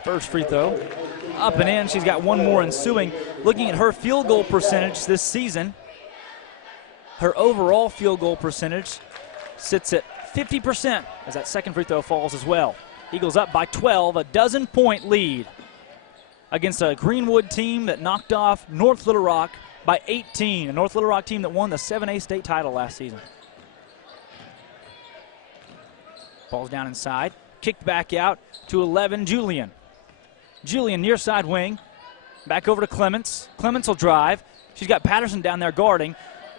First free throw, up and in. She's got 1 more ensuing. Looking at her field goal percentage this season, her overall field goal percentage sits at 50% as that second free throw falls as well. Eagles up by 12, a 12-point lead against a Greenwood team that knocked off North Little Rock by 18, a North Little Rock team that won the 7A state title last season. Ball's down inside. Kicked back out to 11, Julian. Julian near side wing. Back over to Clements. Clements will drive. She's got Patterson down there guarding.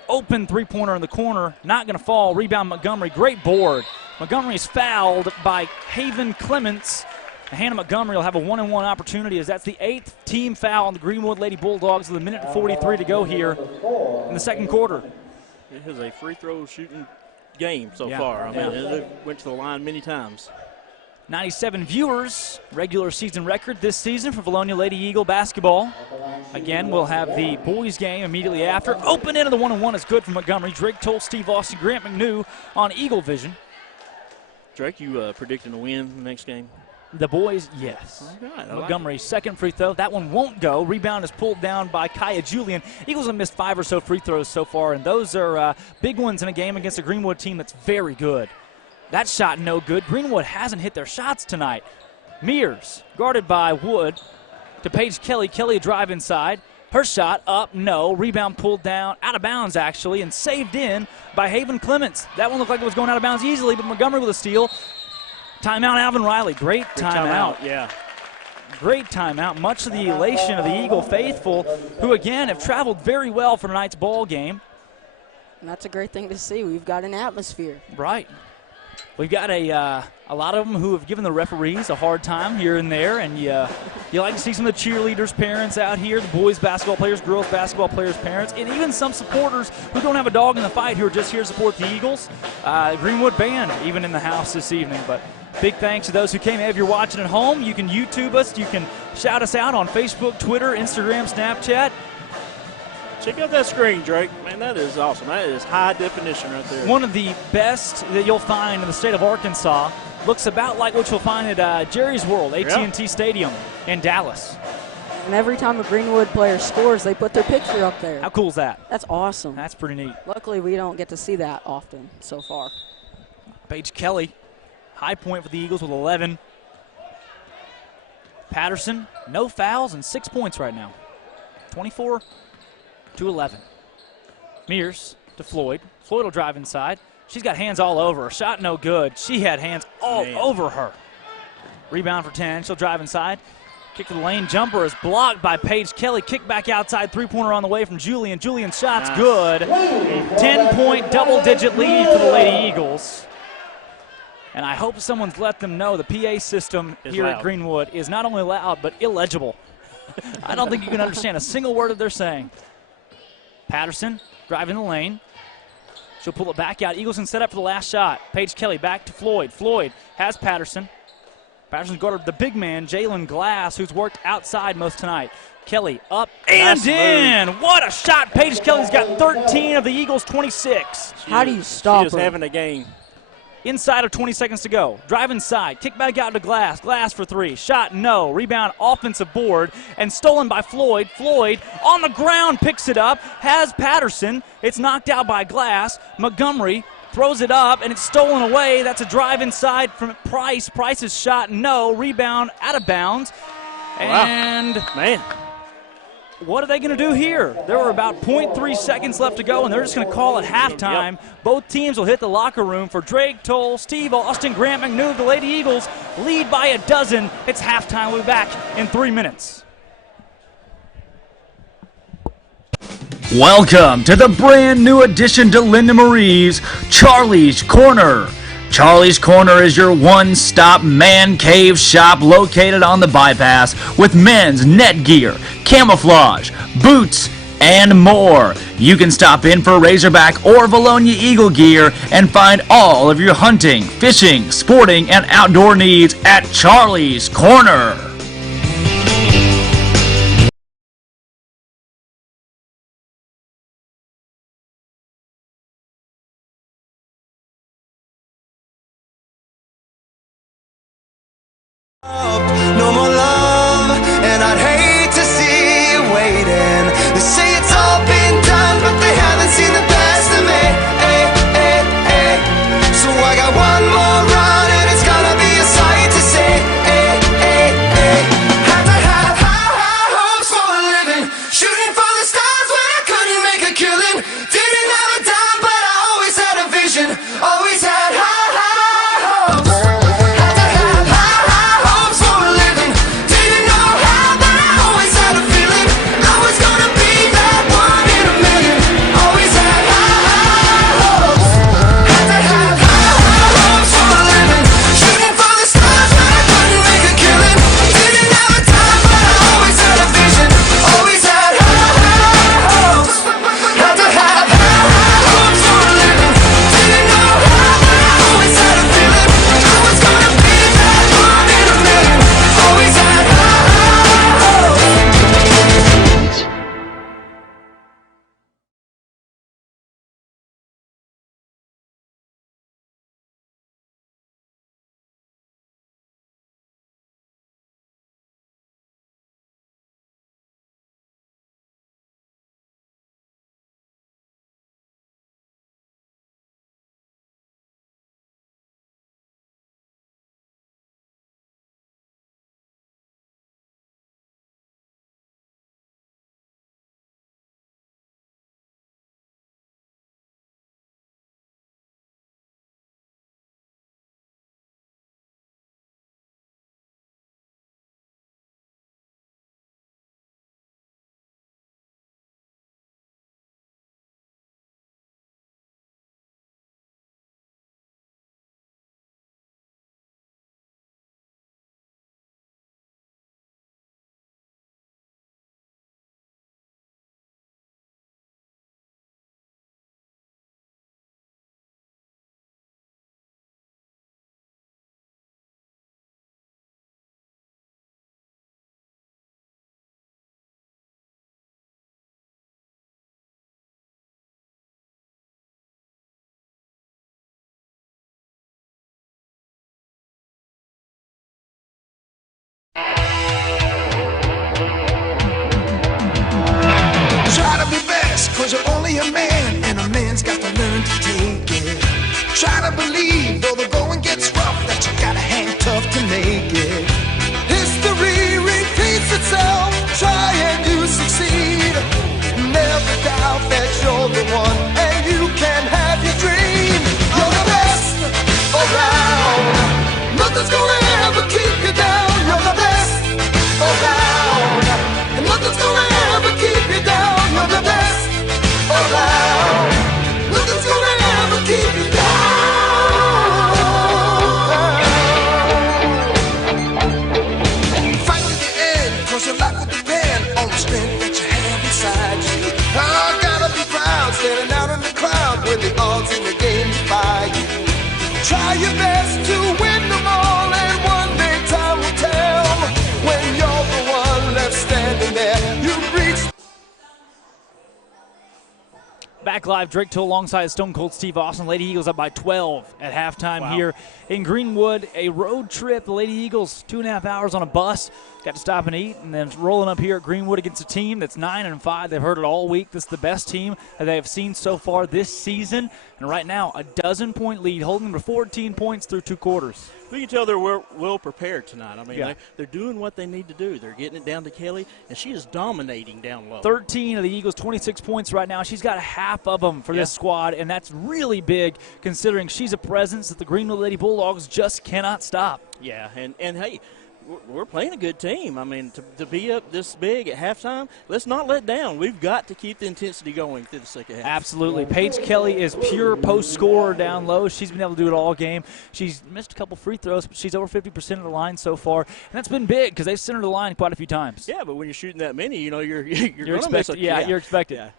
Open 3-pointer in the corner. Not going to fall. Rebound Montgomery. Great board. Montgomery is fouled by Haven Clements. Hannah Montgomery will have a 1-and-1 opportunity as that's the 8th team foul on the Greenwood Lady Bulldogs with 1:43 to go here in the second quarter. It is a free throw shooting game so far. I mean, they went to the line many times. 97 viewers, regular season record this season for Vilonia Lady Eagle basketball. Again, we'll have the boys game immediately after. Open into the 1-and-1 is good for Montgomery. Drake told Steve Austin, Grant McNew on Eagle Vision. Drake, you predicting a win the next game? The boys, yes. Right, Montgomery's second free throw. That one won't go. Rebound is pulled down by Kaya Julian. Eagles have missed 5 or so free throws so far, and those are big ones in a game against a Greenwood team that's very good. That shot no good. Greenwood hasn't hit their shots tonight. Mears, guarded by Wood, to Paige Kelly. Kelly a drive inside. Her shot up, no. Rebound pulled down, out of bounds actually, and saved in by Haven Clements. That one looked like it was going out of bounds easily, but Montgomery with a steal. Timeout, Alvin Riley. Great timeout. Yeah. Great timeout. Much to the elation of the Eagle faithful, who again have traveled very well for tonight's ball game. And that's a great thing to see. We've got an atmosphere. Right. We've got a lot of them who have given the referees a hard time here and there, and you like to see some of the cheerleaders' parents out here, the boys basketball players, girls basketball players' parents, and even some supporters who don't have a dog in the fight who are just here to support the Eagles. Greenwood band even in the house this evening, but big thanks to those who came. If you're watching at home, you can YouTube us, you can shout us out on Facebook, Twitter, Instagram, Snapchat. Check out that screen, Drake. Man, that is awesome. That is high definition right there. One of the best that you'll find in the state of Arkansas. Looks about like what you'll find at Jerry's World, AT&T Stadium in Dallas. And every time a Greenwood player scores, they put their picture up there. How cool is that? That's awesome. That's pretty neat. Luckily, we don't get to see that often so far. Paige Kelly, high point for the Eagles with 11. Patterson, no fouls and 6 points right now. 24-11. Mears to Floyd. Floyd will drive inside. She's got hands all over her. Shot no good. She had hands all over her. Rebound for 10. She'll drive inside. Kick to the lane. Jumper is blocked by Paige Kelly. Kick back outside. Three-pointer on the way from Julian. Julian's shot's good. 10-point double-digit lead for the Lady Eagles. And I hope someone's let them know the PA system here at Greenwood is not only loud but illegible. I don't think you can understand a single word that they're saying. Patterson driving the lane. She'll pull it back out. Eagles can set up for the last shot. Paige Kelly back to Floyd. Floyd has Patterson. Patterson's guarded the big man, Jalen Glass, who's worked outside most tonight. Kelly up and in. What a shot. Paige Kelly's got 13 of the Eagles' 26. How do you stop her? She's having a game. Inside of 20 seconds to go. Drive inside. Kick back out to Glass. Glass for three. Shot no. Rebound offensive board. And stolen by Floyd. Floyd on the ground picks it up. Has Patterson. It's knocked out by Glass. Montgomery throws it up and it's stolen away. That's a drive inside from Price. Price's shot no. Rebound out of bounds. And man, what are they going to do here? There were about 0.3 seconds left to go, and they're just going to call it halftime. Yep. Both teams will hit the locker room. For Drake Toll, Steve Austin, Grant McNew, the Lady Eagles lead by a dozen. It's halftime. We'll be back in 3 minutes. Welcome to the brand new addition to Linda Marie's Charlie's Corner. Charlie's Corner is your one-stop man cave shop located on the bypass with men's net gear, camouflage, boots, and more. You can stop in for Razorback or Vilonia Eagle gear and find all of your hunting, fishing, sporting, and outdoor needs at Charlie's Corner. No more love, and I'd hate to see you waiting. They say it's all been done, but they haven't seen the best of me. So I got one more run, and it's gonna be a sight to see. Try to believe, though the going gets rough, that you gotta hang tough to make it. History repeats itself, try and you succeed. Never doubt that you're the one, and you can have your dream. You're the best around. Nothing's gonna ever keep you down. You're the best around, and nothing's gonna ever keep you down. You're the best around. Nothing's gonna ever keep you down. Fight to the end, 'cause your life will depend on the strength that you have inside you. I gotta be proud, standing out in the crowd when the odds in the game defy you. Try your best to win them all, and one day time will tell. When you're the one left standing there, you reach. Back live, Drake Till alongside Stone Cold Steve Austin. Lady Eagles up by 12 at halftime here in Greenwood. A road trip. The Lady Eagles 2.5 hours on a bus. Got to stop and eat, and then rolling up here at Greenwood against a team that's 9-5. They've heard it all week. This is the best team that they have seen so far this season. And right now, a 12-point lead, holding them to 14 points through 2 quarters. You can tell they're well prepared tonight. I mean, Yeah. they're doing what they need to do. They're getting it down to Kelly, and she is dominating down low. 13 of the Eagles, 26 points right now. She's got half of them for this squad, and that's really big considering she's a presence that the Greenwood Lady Bulldogs just cannot stop. Yeah, and hey, we're playing a good team. I mean, to be up this big at halftime, let's not let down. We've got to keep the intensity going through the second half. Absolutely. Paige Kelly is pure post scorer down low. She's been able to do it all game. She's missed a couple free throws, but she's over 50% of the line so far, and that's been big because they've centered the line quite a few times. Yeah, but when you're shooting that many, you know, you're going to miss expected. a You're expected. Yeah.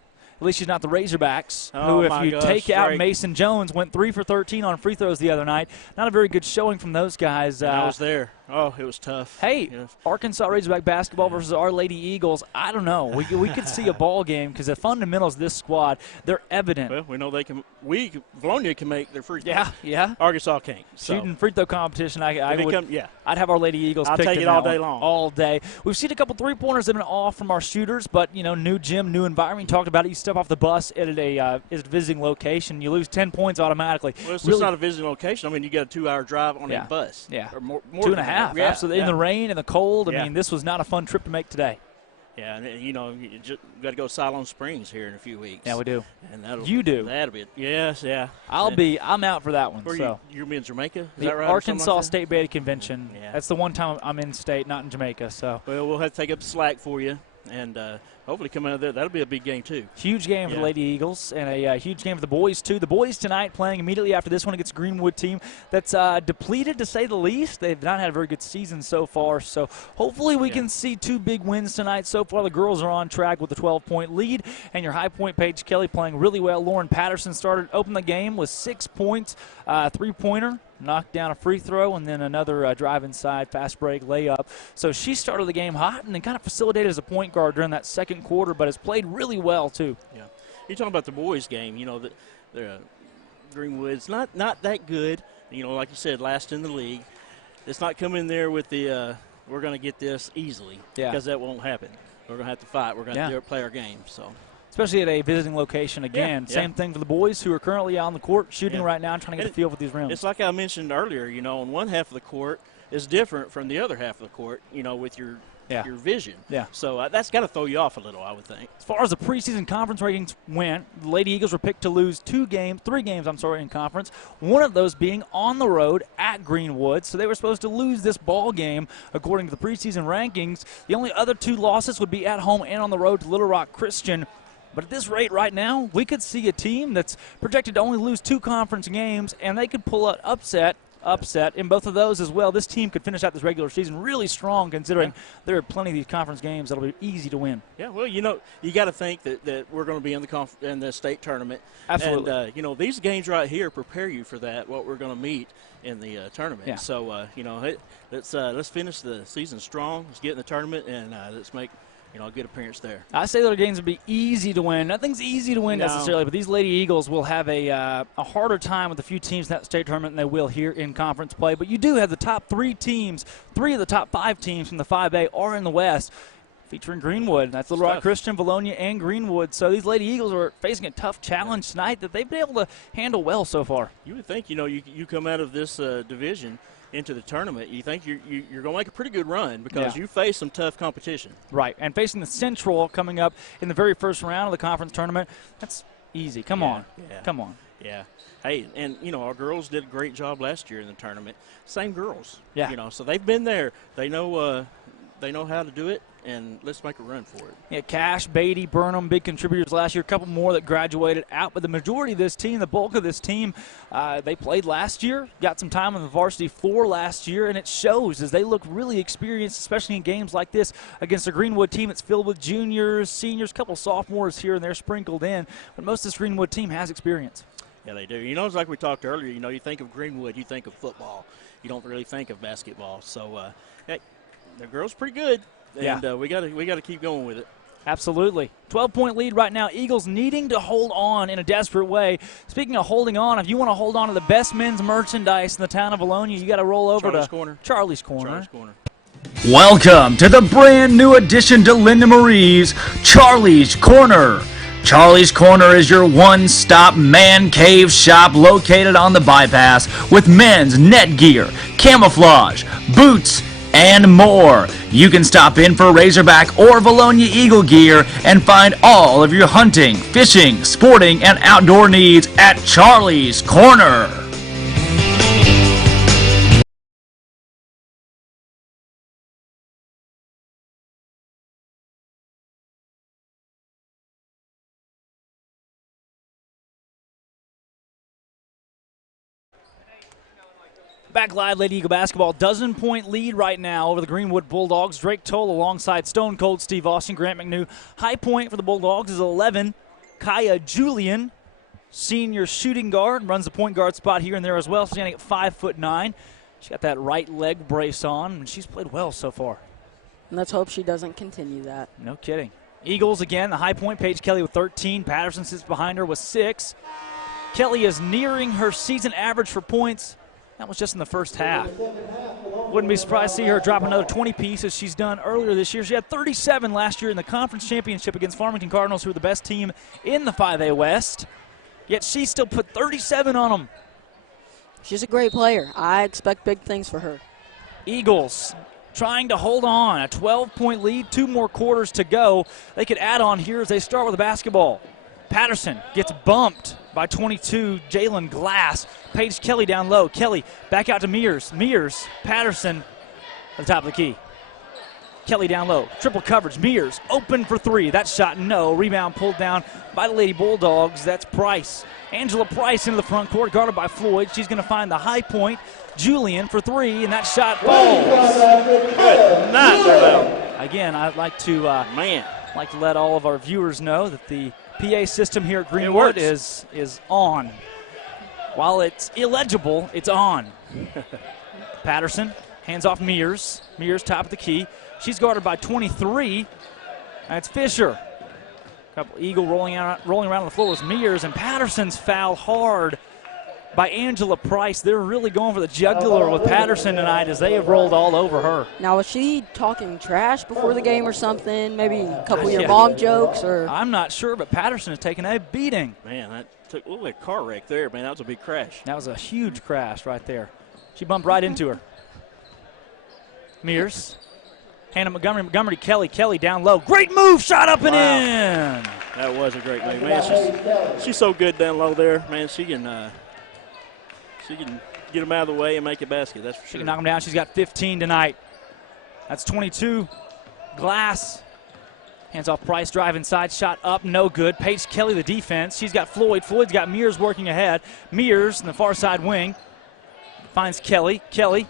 At least she's not the Razorbacks, Oh, who, if my you gosh, take out Drake. Mason Jones, went 3 for 13 on free throws the other night. Not a very good showing from those guys. I was there. Oh, it was tough. Hey, Yeah. Arkansas Razorback basketball versus Our Lady Eagles. I don't know. We could see a ball game because the fundamentals of this squad, they're evident. Well, we know they can. Vilonia can make their free throws. Yeah. Arkansas can't. So. Shooting free throw competition, Yeah. I'd have Our Lady Eagles I'll picked take in it all that day one long. all day. We've seen a couple three-pointers that have been off from our shooters, but, new gym, new environment. You talked about it. You step off the bus at a visiting location, you lose 10 points automatically. Well, it's just not a visiting location. I mean, you got a 2-hour drive on a bus. Yeah. Or more 2.5. Yeah. Absolutely. In the rain and the cold. I Yeah. mean, this was not a fun trip to make today. Yeah, and you just got to go to Siloam Springs here in a few weeks. Yeah, we do. And You do. That'll be it. Yes, yeah. I'm out for that one. Where so. you'll be in Jamaica? Is The that right? or something Arkansas like that? State Beta Convention. Yeah. That's the one time I'm in state, not in Jamaica. So Well, we'll have to take up the slack for you, and hopefully come out of there. That'll be a big game too. huge game for the Yeah. Lady Eagles and a huge game for the boys too. The boys tonight playing immediately after this one against a Greenwood team that's depleted to say the least. They've not had a very good season so far. So hopefully we can see 2 big wins tonight. So far the girls are on track with a 12-point lead, and your high point Paige Kelly playing really well. Lauren Patterson opened the game with 6 points, 3-pointer. Knocked down a free throw, and then another drive inside, fast break, layup. So she started the game hot and then kind of facilitated as a point guard during that second quarter, but has played really well, too. Yeah. You're talking about the boys' game. The Greenwood's not that good. Like you said, last in the league. It's not coming there with the we're going to get this easily. Yeah. Because that won't happen. We're going to have to fight. We're going to play our game. So. Especially at a visiting location again. Yeah. Same thing for the boys who are currently on the court shooting right now and trying to get a feel for these rims. It's like I mentioned earlier, on one half of the court is different from the other half of the court, with your vision. Yeah. So that's got to throw you off a little, I would think. As far as the preseason conference rankings went, the Lady Eagles were picked to lose 3 games, in conference, one of those being on the road at Greenwood. So they were supposed to lose this ball game according to the preseason rankings. The only other 2 losses would be at home and on the road to Little Rock Christian. But at this rate right now, we could see a team that's projected to only lose 2 conference games, and they could pull an upset in both of those as well. This team could finish out this regular season really strong, considering there are plenty of these conference games that'll be easy to win. Yeah, well, you got to think that we're going to be in the state tournament. Absolutely. And, these games right here prepare you for that, what we're going to meet in the tournament. Yeah. So, let's finish the season strong. Let's get in the tournament, and let's make a good appearance there. I say their games would be easy to win. Nothing's easy to win necessarily, but these Lady Eagles will have a harder time with a few teams in that state tournament than they will here in conference play. But you do have the top 3 teams, 3 of the top 5 teams from the 5A are in the West. featuring Greenwood. That's Little Rock Christian, Vilonia, and Greenwood. So these Lady Eagles are facing a tough challenge tonight that they've been able to handle well so far. You would think, you come out of this division into the tournament, you think you're going to make a pretty good run because you face some tough competition. Right, and facing the Central coming up in the very first round of the conference tournament, that's easy. Come on. Come on. Yeah. Hey, and, our girls did a great job last year in the tournament. Same girls. Yeah. So they've been there. They know how to do it, and let's make a run for it. Yeah, Cash, Beatty, Burnham, big contributors last year. A couple more that graduated out, but the majority of this team, the bulk of this team, they played last year, got some time on the varsity floor last year, and it shows as they look really experienced, especially in games like this against a Greenwood team that's filled with juniors, seniors, a couple sophomores here and there sprinkled in, but most of this Greenwood team has experience. Yeah, they do. It's like we talked earlier, you think of Greenwood, you think of football. You don't really think of basketball. So, hey, the girls pretty good, and we got to keep going with it. Absolutely. 12-point lead right now. Eagles needing to hold on in a desperate way. Speaking of holding on, if you want to hold on to the best men's merchandise in the town of Vilonia, you got to roll over to Charlie's Corner. Welcome to the brand new addition to Linda Marie's Charlie's Corner. Charlie's Corner is your one-stop man cave shop located on the bypass with men's net gear, camouflage, boots, and more. You can stop in for Razorback or Vilonia Eagle gear and find all of your hunting, fishing, sporting, and outdoor needs at Charlie's Corner. Back live, Lady Eagle basketball. Dozen-point lead right now over the Greenwood Bulldogs. Drake Toll alongside Stone Cold Steve Austin, Grant McNew. High point for the Bulldogs is 11. Kaya Julian, senior shooting guard, runs the point guard spot here and there as well, standing at 5'9". She's got that right leg brace on, and she's played well so far. And let's hope she doesn't continue that. No kidding. Eagles again, the high point, Paige Kelly with 13. Patterson sits behind her with 6. Kelly is nearing her season average for points. That was just in the first half. Wouldn't be surprised to see her drop another 20-piece as she's done earlier this year. She had 37 last year in the conference championship against Farmington Cardinals, who are the best team in the 5A West. Yet she still put 37 on them. She's a great player. I expect big things for her. Eagles trying to hold on. A 12-point lead, 2 more quarters to go. They could add on here as they start with the basketball. Patterson gets bumped by 22, Jalen Glass. Paige Kelly down low. Kelly back out to Mears. Mears, Patterson at the top of the key. Kelly down low. Triple coverage. Mears open for 3. That shot, no. Rebound pulled down by the Lady Bulldogs. That's Price. Angela Price into the front court, guarded by Floyd. She's going to find the high point. Julian for 3, and that shot falls. Good night there, Again, I'd like to let all of our viewers know that the PA system here at Greenwood is on. While it's illegible, it's on. Patterson hands off Mears. Mears top of the key. She's guarded by 23. That's Fisher. Couple Eagle rolling around on the floor was Mears, and Patterson's fouled hard by Angela Price. They're really going for the jugular with Patterson tonight as they have rolled all over her. Now, was she talking trash before the game or something? Maybe a couple of your mom jokes? Or I'm not sure, but Patterson has taken a beating. Man, that took a little bit of car wreck there, man. That was a big crash. That was a huge crash right there. She bumped right into her. Mears. Hannah Montgomery, Kelly down low. Great move, shot up and in. That was a great move, man. She's so good down low there, man. She can get them out of the way and make a basket, that's for sure. She can knock them down. She's got 15 tonight. That's 22. Glass. Hands off Price, drive inside, shot up, no good. Paige Kelly, the defense. She's got Floyd. Floyd's got Mears working ahead. Mears in the far side wing. Finds Kelly. Kelly,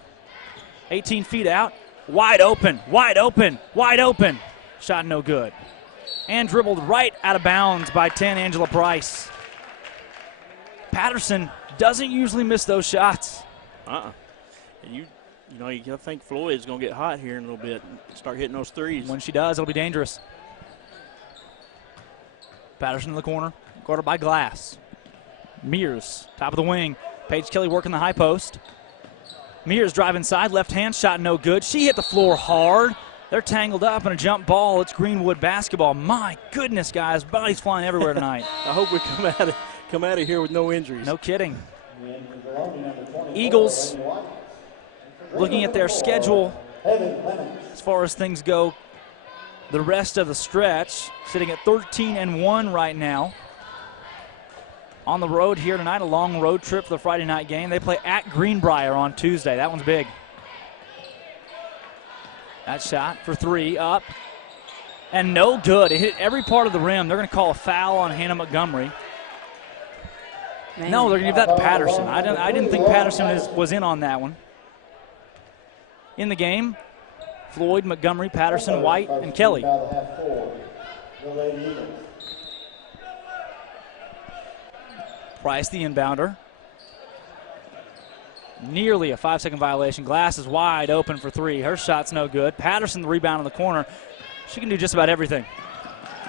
18 feet out. Wide open. Shot no good. And dribbled right out of bounds by 10, Angela Price. Patterson doesn't usually miss those shots. And you gotta think Floyd's gonna get hot here in a little bit and start hitting those threes. When she does, it'll be dangerous. Patterson in the corner, guarded by Glass. Mears, top of the wing. Paige Kelly working the high post. Mears drive inside, left hand shot no good. She hit the floor hard. They're tangled up in a jump ball. It's Greenwood basketball. My goodness, guys, bodies flying everywhere tonight. I hope we come out of here with no injuries. No kidding. Eagles looking at their schedule as far as things go. The rest of the stretch, sitting at 13-1 right now. On the road here tonight, a long road trip for the Friday night game. They play at Greenbrier on Tuesday. That one's big. That shot for three, up, and no good. It hit every part of the rim. They're going to call a foul on Hannah Montgomery. Man. No, they're going to give that to Patterson. I didn't think Patterson was in on that one. In the game, Floyd, Montgomery, Patterson, White, and Kelly. Price, the inbounder. Nearly a 5-second violation. Glass is wide open for three. Her shot's no good. Patterson, the rebound in the corner. She can do just about everything.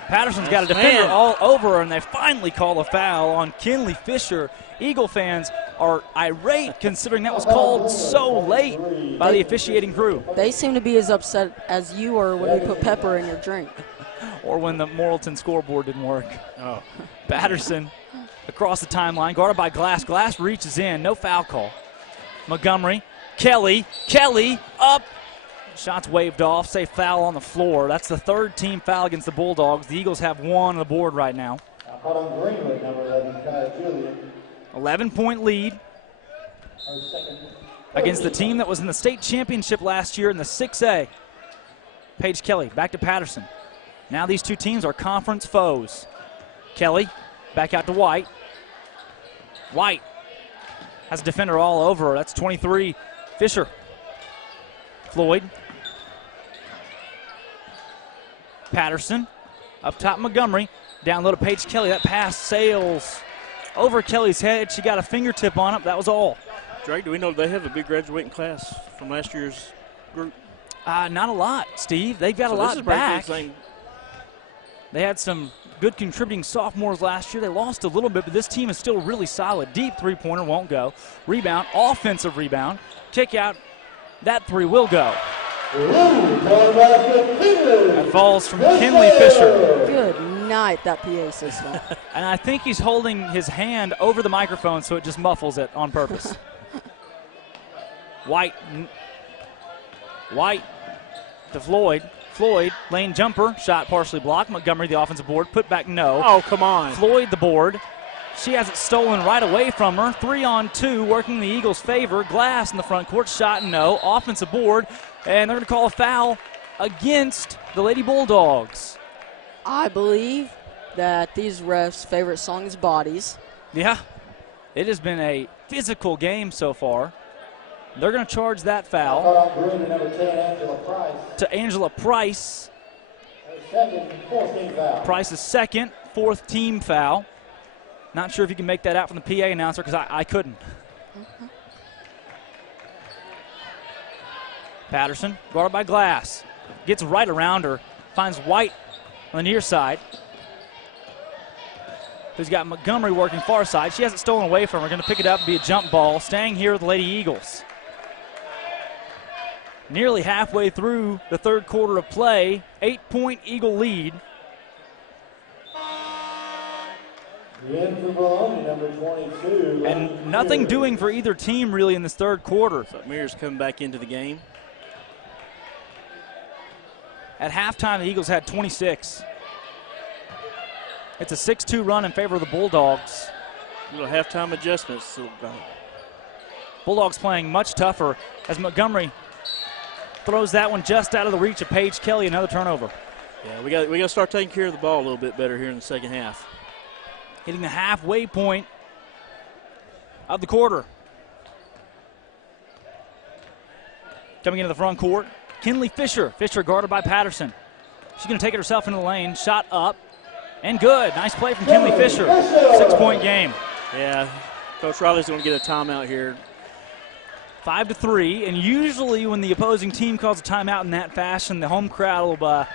Patterson's got a defender all over her, and they finally call a foul on Kinley Fisher. Eagle fans are irate considering that was called so late by the officiating crew. They seem to be as upset as you are when we put pepper in your drink. Or when the Morrilton scoreboard didn't work. Oh. Patterson across the timeline, guarded by Glass. Glass reaches in, no foul call. Montgomery, Kelly up. Shots waved off, say foul on the floor. That's the third team foul against the Bulldogs. The Eagles have one on the board right now. 11-point lead against the team that was in the state championship last year in the 6A. Paige Kelly back to Patterson. Now these two teams are conference foes. Kelly back out to White. White has a defender all over her. That's 23. Fisher. Floyd. Patterson. Up top, Montgomery. Down low to Paige Kelly. That pass sails over Kelly's head. She got a fingertip on it. That was all. Drake, do we know they have a big graduating class from last year's group? Not a lot, Steve. They've got a lot back. They had some good contributing sophomores last year. They lost a little bit, but this team is still really solid. Deep three-pointer won't go. Rebound, offensive rebound. Kick out. That three will go. That falls from Kinley Fisher. Good night, that PA system. And I think he's holding his hand over the microphone so it just muffles it on purpose. White to Floyd. Floyd, lane jumper, shot partially blocked. Montgomery, the offensive board, put back no. Oh, come on. Floyd, the board. She has it stolen right away from her. 3-on-2, working the Eagles' favor. Glass in the front court, shot no. Offensive board, and they're going to call a foul against the Lady Bulldogs. I believe that these refs' favorite song is Bodies. Yeah, it has been a physical game so far. They're going to charge that foul to Angela Price. Price's second, fourth team foul. Not sure if you can make that out from the PA announcer because I couldn't. Patterson, guarded by Glass. Gets right around her. Finds White on the near side. Who's got Montgomery working far side. She has it stolen away from her. Going to pick it up and be a jump ball. Staying here with the Lady Eagles. Nearly halfway through the third quarter of play. 8-point Eagle lead. And nothing doing for either team really in this third quarter. So Mears coming back into the game. At halftime, the Eagles had 26. It's a 6-2 run in favor of the Bulldogs. Little halftime adjustments. Bulldogs playing much tougher as Montgomery throws that one just out of the reach of Paige Kelly. Another turnover. Yeah, we got to start taking care of the ball a little bit better here in the second half. Hitting the halfway point of the quarter. Coming into the front court, Kinley Fisher. Fisher guarded by Patterson. She's going to take it herself into the lane. Shot up and good. Nice play from Kinley Fisher. 6-point game. Yeah, Coach Riley's going to get a timeout here. 5-3, and usually when the opposing team calls a timeout in that fashion, the home crowd will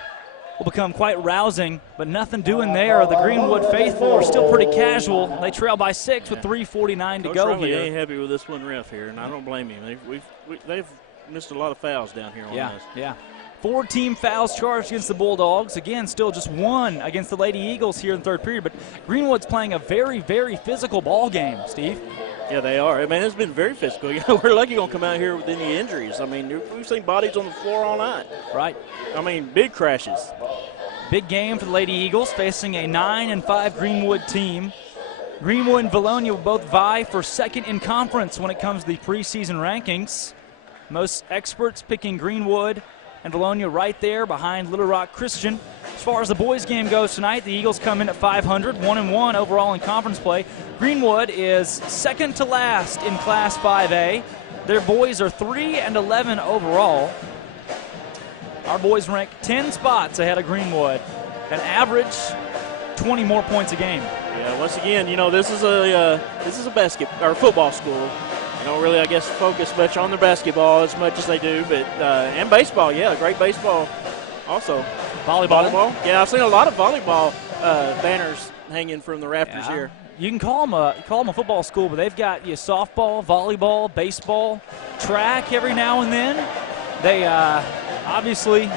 become quite rousing, but nothing doing there. The Greenwood faithful are still pretty casual. They trail by 6 with 3:49 to go Riley here. ain't happy with this one ref here, and I don't blame him. They've missed a lot of fouls down here on this. Yeah. 4 team fouls charged against the Bulldogs. Again, still just 1 against the Lady Eagles here in the third period. But Greenwood's playing a very, very physical ball game, Steve. Yeah, they are. I mean, it's been very physical. You know, we're lucky going to come out here with any injuries. I mean, we've seen bodies on the floor all night. Right. I mean, big crashes. Big game for the Lady Eagles, facing a 9-5 Greenwood team. Greenwood and Vilonia will both vie for second in conference when it comes to the preseason rankings. Most experts picking Greenwood and Vilonia right there behind Little Rock Christian. As far as the boys' game goes tonight, the Eagles come in at 500, 1-1 overall in conference play. Greenwood is second to last in Class 5A. Their boys are 3-11 overall. Our boys rank 10 spots ahead of Greenwood, an average 20 more points a game. Yeah, once again, you know, this is a football school. They don't really, I guess, focus much on their basketball as much as they do, but and baseball, yeah, great baseball also. Volleyball. Yeah, I've seen a lot of volleyball banners hanging from the rafters here. You can call them a football school, but they've got softball, volleyball, baseball, track every now and then. They obviously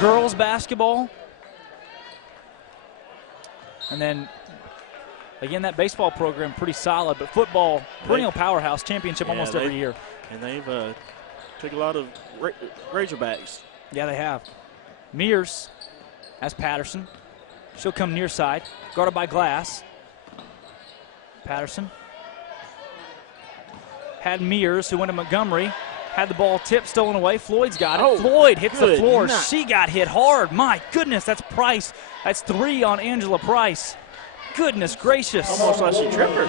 girls basketball, and then again that baseball program pretty solid, but football perennial powerhouse, championship almost every year. And they've took a lot of Razorbacks. Yeah, they have. Mears has Patterson. She'll come near side, guarded by Glass. Patterson had Mears, who went to Montgomery. Had the ball tipped, stolen away. Floyd's got it. Floyd hits the floor. She got hit hard. My goodness, that's Price. That's 3 on Angela Price. Goodness gracious. Almost like she tripped her.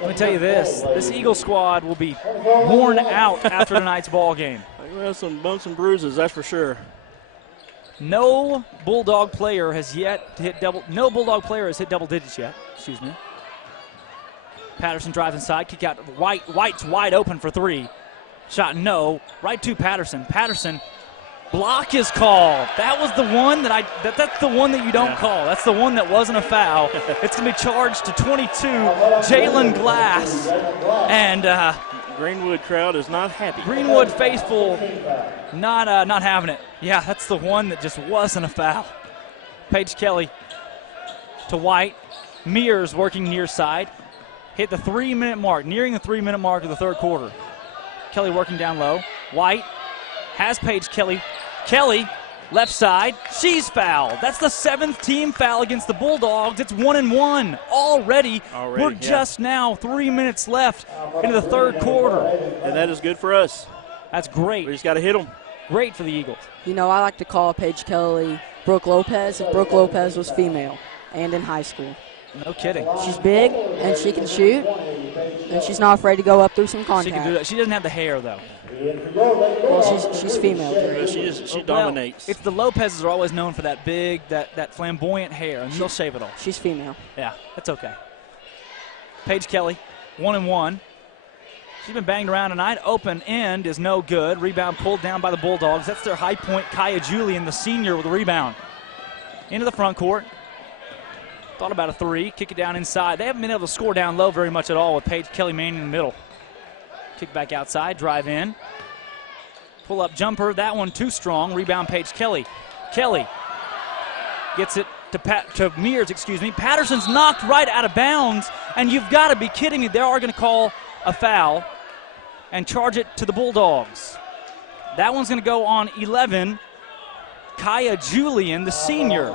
Let me tell you this Eagle squad will be worn out after tonight's ball game. We'll have some bumps and bruises, that's for sure. No Bulldog player has hit double digits yet. Excuse me. Patterson drives inside, kick out. White's wide open for 3. Shot no. Right to Patterson. Patterson, block is called. That was the one that's the one that you don't call. That's the one that wasn't a foul. It's going to be charged to 22, Jalen Glass. And Greenwood crowd is not happy. Greenwood faithful not having it. Yeah, that's the one that just wasn't a foul. Paige Kelly to White. Mears working near side. Hit the 3-minute mark, nearing the 3-minute mark of the third quarter. Kelly working down low. White has Paige Kelly. Kelly, left side. She's fouled. That's the 7th team foul against the Bulldogs. It's 1-1 already. We're just now 3 minutes left into the third quarter. And that is good for us. That's great. We just got to hit them. Great for the Eagles. You know, I like to call Paige Kelly Brooke Lopez if Brooke Lopez was female and in high school. No kidding. She's big, and she can shoot, and she's not afraid to go up through some contact. She can do that. She doesn't have the hair, though. Well, she's female. She dominates. It's the Lopez's are always known for that big, that flamboyant hair, and she'll shave it off. She's female. Yeah, that's okay. Paige Kelly, 1-1. She's been banged around tonight. Open end is no good. Rebound pulled down by the Bulldogs. That's their high point, Kaya Julian, the senior, with the rebound. Into the front court. Thought about a 3. Kick it down inside. They haven't been able to score down low very much at all with Paige Kelly Manning in the middle. Kick back outside. Drive in. Pull up jumper. That one too strong. Rebound Paige Kelly. Kelly gets it to Mears, Patterson's knocked right out of bounds, and you've got to be kidding me. They are going to call a foul and charge it to the Bulldogs. That one's going to go on 11. Kaya Julian, the senior.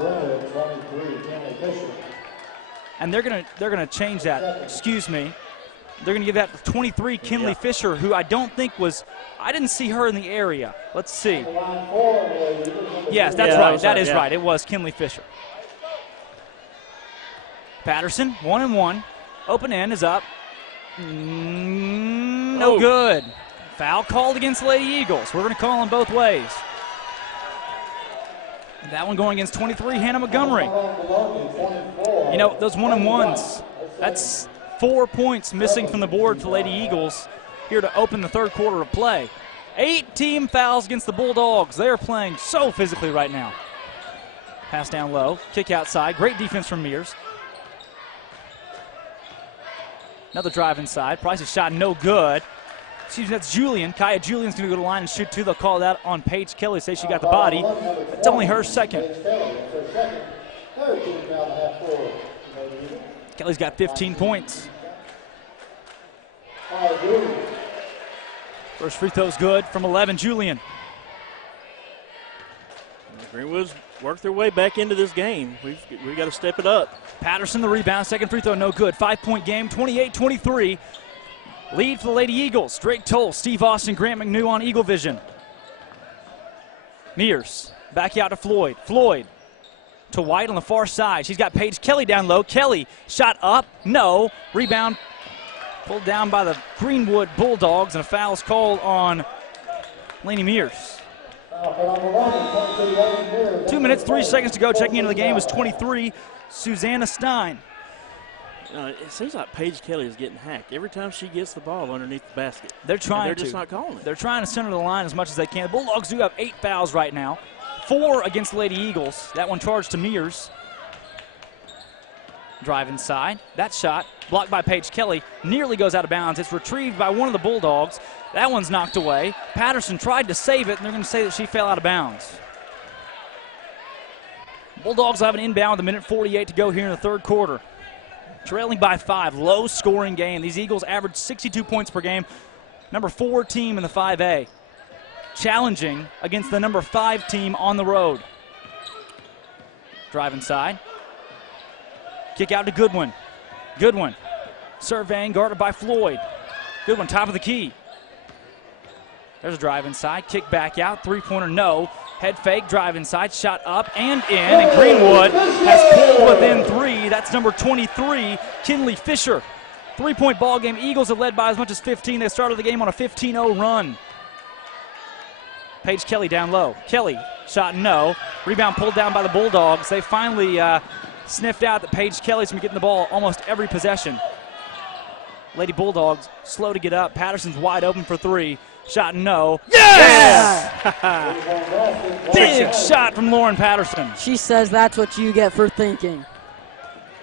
And they're gonna change that. Excuse me. They're gonna give that to 23 Kinley Fisher, who I don't think I didn't see her in the area. Let's see. Yes, that's right. That is right. It was Kinley Fisher. Patterson, 1-1. Open end is up. No good. Foul called against the Lady Eagles. We're gonna call them both ways. That one going against 23, Hannah Montgomery. You know, those 1-1s, that's 4 points missing from the board for the Lady Eagles here to open the third quarter of play. 8 team fouls against the Bulldogs. They are playing so physically right now. Pass down low, kick outside. Great defense from Mears. Another drive inside. Price's shot no good. Excuse me, that's Julian. Kaya Julian's going to go to the line and shoot two. They'll call that on Paige Kelly, say she got the body. It's only her second. Kelly's got 15 points. First free throw's good from 11, Julian. Greenwood's worked their way back into this game. We've got to step it up. Patterson the rebound, second free throw no good. 5-point game, 28-23. Lead for the Lady Eagles. Drake Toll, Steve Austin, Grant McNew on Eagle Vision. Mears back out to Floyd. Floyd to White on the far side. She's got Paige Kelly down low. Kelly shot up, no. Rebound pulled down by the Greenwood Bulldogs, and a foul is called on Laney Mears. 2 minutes, 3 seconds to go. Checking into the game is 23, Susanna Stein. It seems like Paige Kelly is getting hacked every time she gets the ball underneath the basket. They're trying They're just not calling it. They're trying to center the line as much as they can. The Bulldogs do have 8 fouls right now. 4 against the Lady Eagles. That one charged to Mears. Drive inside. That shot blocked by Paige Kelly nearly goes out of bounds. It's retrieved by one of the Bulldogs. That one's knocked away. Patterson tried to save it, and they're going to say that she fell out of bounds. Bulldogs will have an inbound with 1:48 to go here in the third quarter. Trailing by 5, low-scoring game. These Eagles average 62 points per game. Number 4 team in the 5A. Challenging against the number 5 team on the road. Drive inside. Kick out to Goodwin. Goodwin surveying, guarded by Floyd. Goodwin, top of the key. There's a drive inside. Kick back out. Three-pointer, no. Head fake, drive inside, shot up and in, and Greenwood has pulled within 3. That's number 23, Kinley Fisher. 3-point ball game. Eagles have led by as much as 15. They started the game on a 15-0 run. Paige Kelly down low. Kelly, shot no. Rebound pulled down by the Bulldogs. They finally sniffed out that Paige Kelly's been getting the ball almost every possession. Lady Bulldogs slow to get up. Patterson's wide open for 3. Shot no. Yes! Big shot from Lauren Patterson. She says that's what you get for thinking.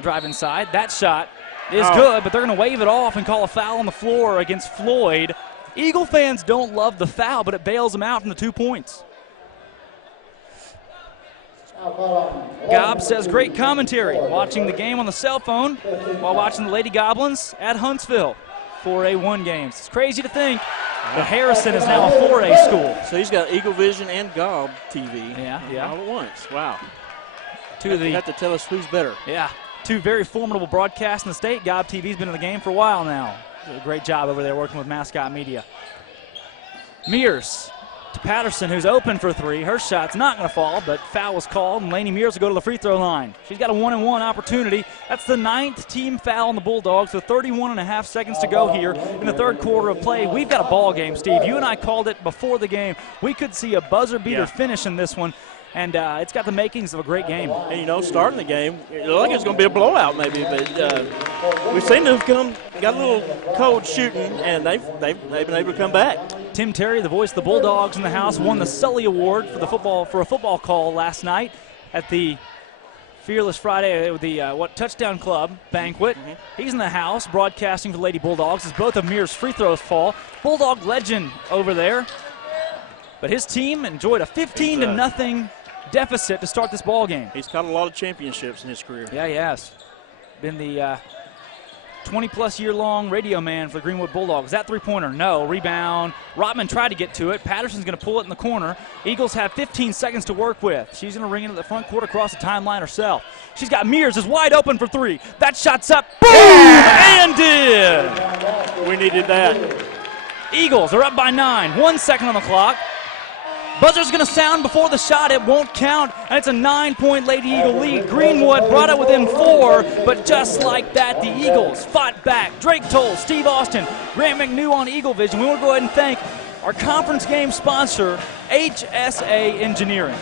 Drive inside. That shot is good, but they're going to wave it off and call a foul on the floor against Floyd. Eagle fans don't love the foul, but it bails them out from the 2 points. Gobb says great commentary. Watching the game on the cell phone while watching the Lady Goblins at Huntsville. 4A1 games. It's crazy to think that Harrison is now a 4A school. So he's got Eagle Vision and Gobb TV Yeah. all at once. Wow. You have to tell us who's better. Yeah. 2 very formidable broadcasts in the state. Gobb TV's been in the game for a while now. Did a great job over there working with Mascot Media. Mears to Patterson, who's open for 3. Her shot's not going to fall, but foul was called, and Laney Mears will go to the free throw line. She's got a 1-and-1 opportunity. That's the 9th team foul on the Bulldogs, with 31.5 seconds to go here in the third quarter of play. We've got a ball game, Steve. You and I called it before the game. We could see a buzzer beater finish in this one, and it's got the makings of a great game. And, starting the game, it looked like it was going to be a blowout maybe, but we've seen them got a little cold shooting, and they've been able to come back. Tim Terry, the voice of the Bulldogs in the house, won the Sully Award for a football call last night at the Fearless Friday, the Touchdown Club banquet. He's in the house broadcasting for Lady Bulldogs as both of Mears' free throws fall. Bulldog legend over there. But his team enjoyed a 15-0 deficit to start this ball game. He's caught a lot of championships in his career. Yeah, he has. Been the 20-plus year-long radio man for the Greenwood Bulldogs. That three-pointer, no. Rebound. Rotman tried to get to it. Patterson's going to pull it in the corner. Eagles have 15 seconds to work with. She's going to ring it at the front court across the timeline herself. She's got Mears is wide open for 3. That shot's up. Boom! And in! We needed that. Eagles are up by 9. 1 second on the clock. Buzzer's going to sound before the shot. It won't count, and it's a 9-point Lady Eagle lead. Greenwood brought it within 4, but just like that, the Eagles fought back. Drake Toll, Steve Austin, Grant McNew on Eagle Vision. We want to go ahead and thank our conference game sponsor, HSA Engineering.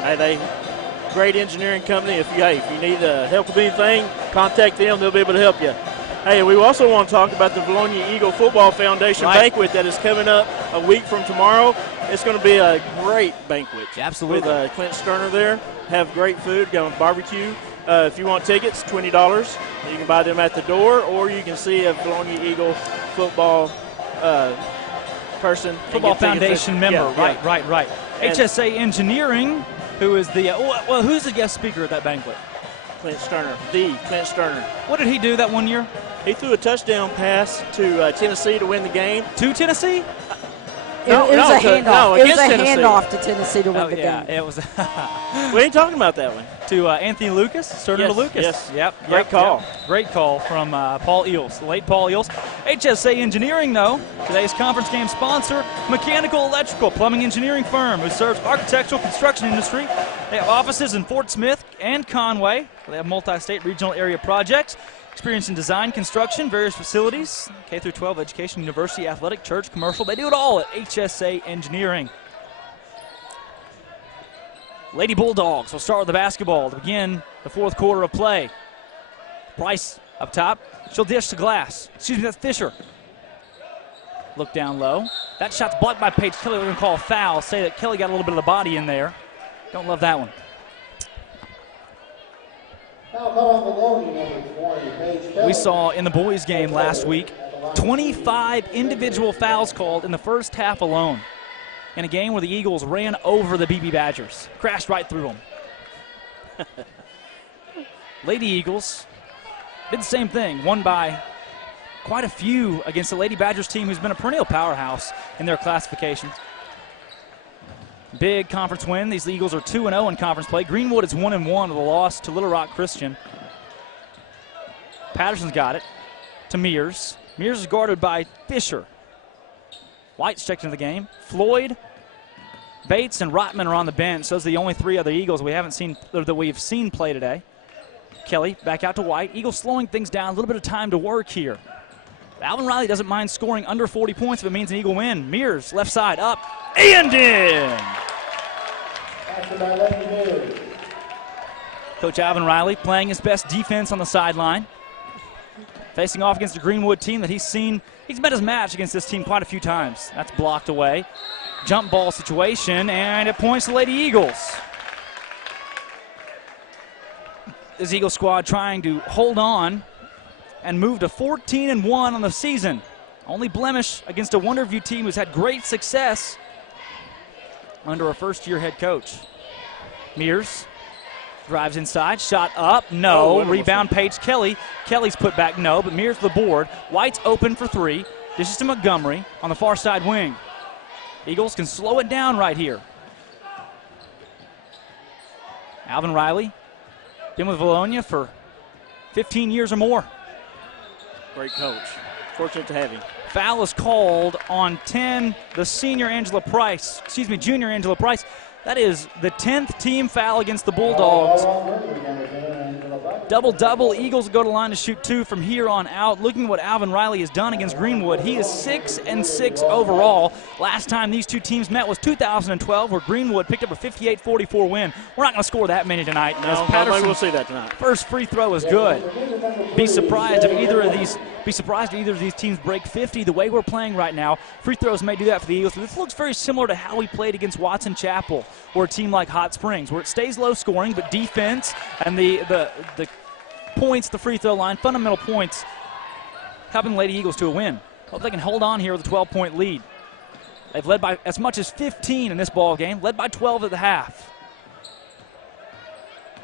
Hey, great engineering company. If you need help with anything, contact them. They'll be able to help you. Hey, we also want to talk about the Vilonia Eagle Football Foundation banquet that is coming up a week from tomorrow. It's going to be a great banquet. Absolutely. With Clint Sterner there. Have great food, going barbecue. If you want tickets, $20. You can buy them at the door, or you can see a Vilonia Eagle football person. and Football get tickets. Foundation member. Yeah, Right. And- HSA Engineering, who is the who's the guest speaker at that banquet? Clint Sterner. What did he do that one year? He threw a touchdown pass to Tennessee to win the game. To Tennessee? It was a handoff. no, it was against a Tennessee. handoff to Tennessee to win the yeah, game. it was We ain't talking about that one. to Anthony Lucas, Sterner to Lucas. Yes. Yep. Great call. Yep. Great call from Paul Eels, the late Paul Eels. HSA Engineering, though, today's conference game sponsor, mechanical, electrical, plumbing engineering firm who serves architectural construction industry. They have offices in Fort Smith and Conway. They have multi-state regional area projects. Experience in design, construction, various facilities, K through 12 education, university, athletic, church, commercial. They do it all at HSA Engineering. Lady Bulldogs will start with the basketball to begin the fourth quarter of play. Price up top. She'll dish to Glass. Excuse me, that's Fisher. Look down low. That shot's blocked by Paige Kelly. We're going to call a foul. Say that Kelly got a little bit of the body in there. Don't love that one. Foul call on Vilonia, number 20, Paige Kelly. We saw in the boys' game last week 25 individual fouls called in the first half alone in a game where the Eagles ran over the BB Badgers, crashed right through them. Lady Eagles did the same thing, won by quite a few against the Lady Badgers team who's been a perennial powerhouse in their classifications. Big conference win. These Eagles are 2-0 in conference play. Greenwood is 1-1 with a loss to Little Rock Christian. Patterson's got it to Mears. Mears is guarded by Fisher. White's checked into the game. Floyd, Bates, and Rotman are on the bench. Those are the only three other Eagles that we've seen play today. Kelly back out to White. Eagles slowing things down. A little bit of time to work here. Alvin Riley doesn't mind scoring under 40 points if it means an Eagle win. Mears, left side, up, and in. After by Lady Mears. Coach Alvin Riley playing his best defense on the sideline. Facing off against the Greenwood team that he's met his match against this team quite a few times. That's blocked away. Jump ball situation, and it points to Lady Eagles. This Eagle squad trying to hold on and move to 14-1 on the season. Only blemish against a Wonderview team who's had great success under a first-year head coach. Mears drives inside, shot up, no. Rebound, Paige Kelly. Kelly's put back, no, but Mears the board. White's open for three. This is to Montgomery on the far side wing. Eagles can slow it down right here. Alvin Riley, been with Vilonia for 15 years or more. Great coach. Fortunate to have him. Foul is called on 10, the junior Angela Price. That is the 10th team foul against the Bulldogs. Double-double. Eagles go to line to shoot two from here on out. Looking at what Alvin Riley has done against Greenwood, he is 6-6 overall. Last time these two teams met was 2012, where Greenwood picked up a 58-44 win. We're not going to score that many tonight. No, Patterson will see that tonight. First free throw is good. Be surprised if either of these teams break 50 the way we're playing right now. Free throws may do that for the Eagles, but this looks very similar to how we played against Watson Chapel or a team like Hot Springs, where it stays low scoring, but defense and the points, the free throw line, fundamental points, helping Lady Eagles to a win. Hope they can hold on here with a 12-point lead. They've led by as much as 15 in this ball game, led by 12 at the half.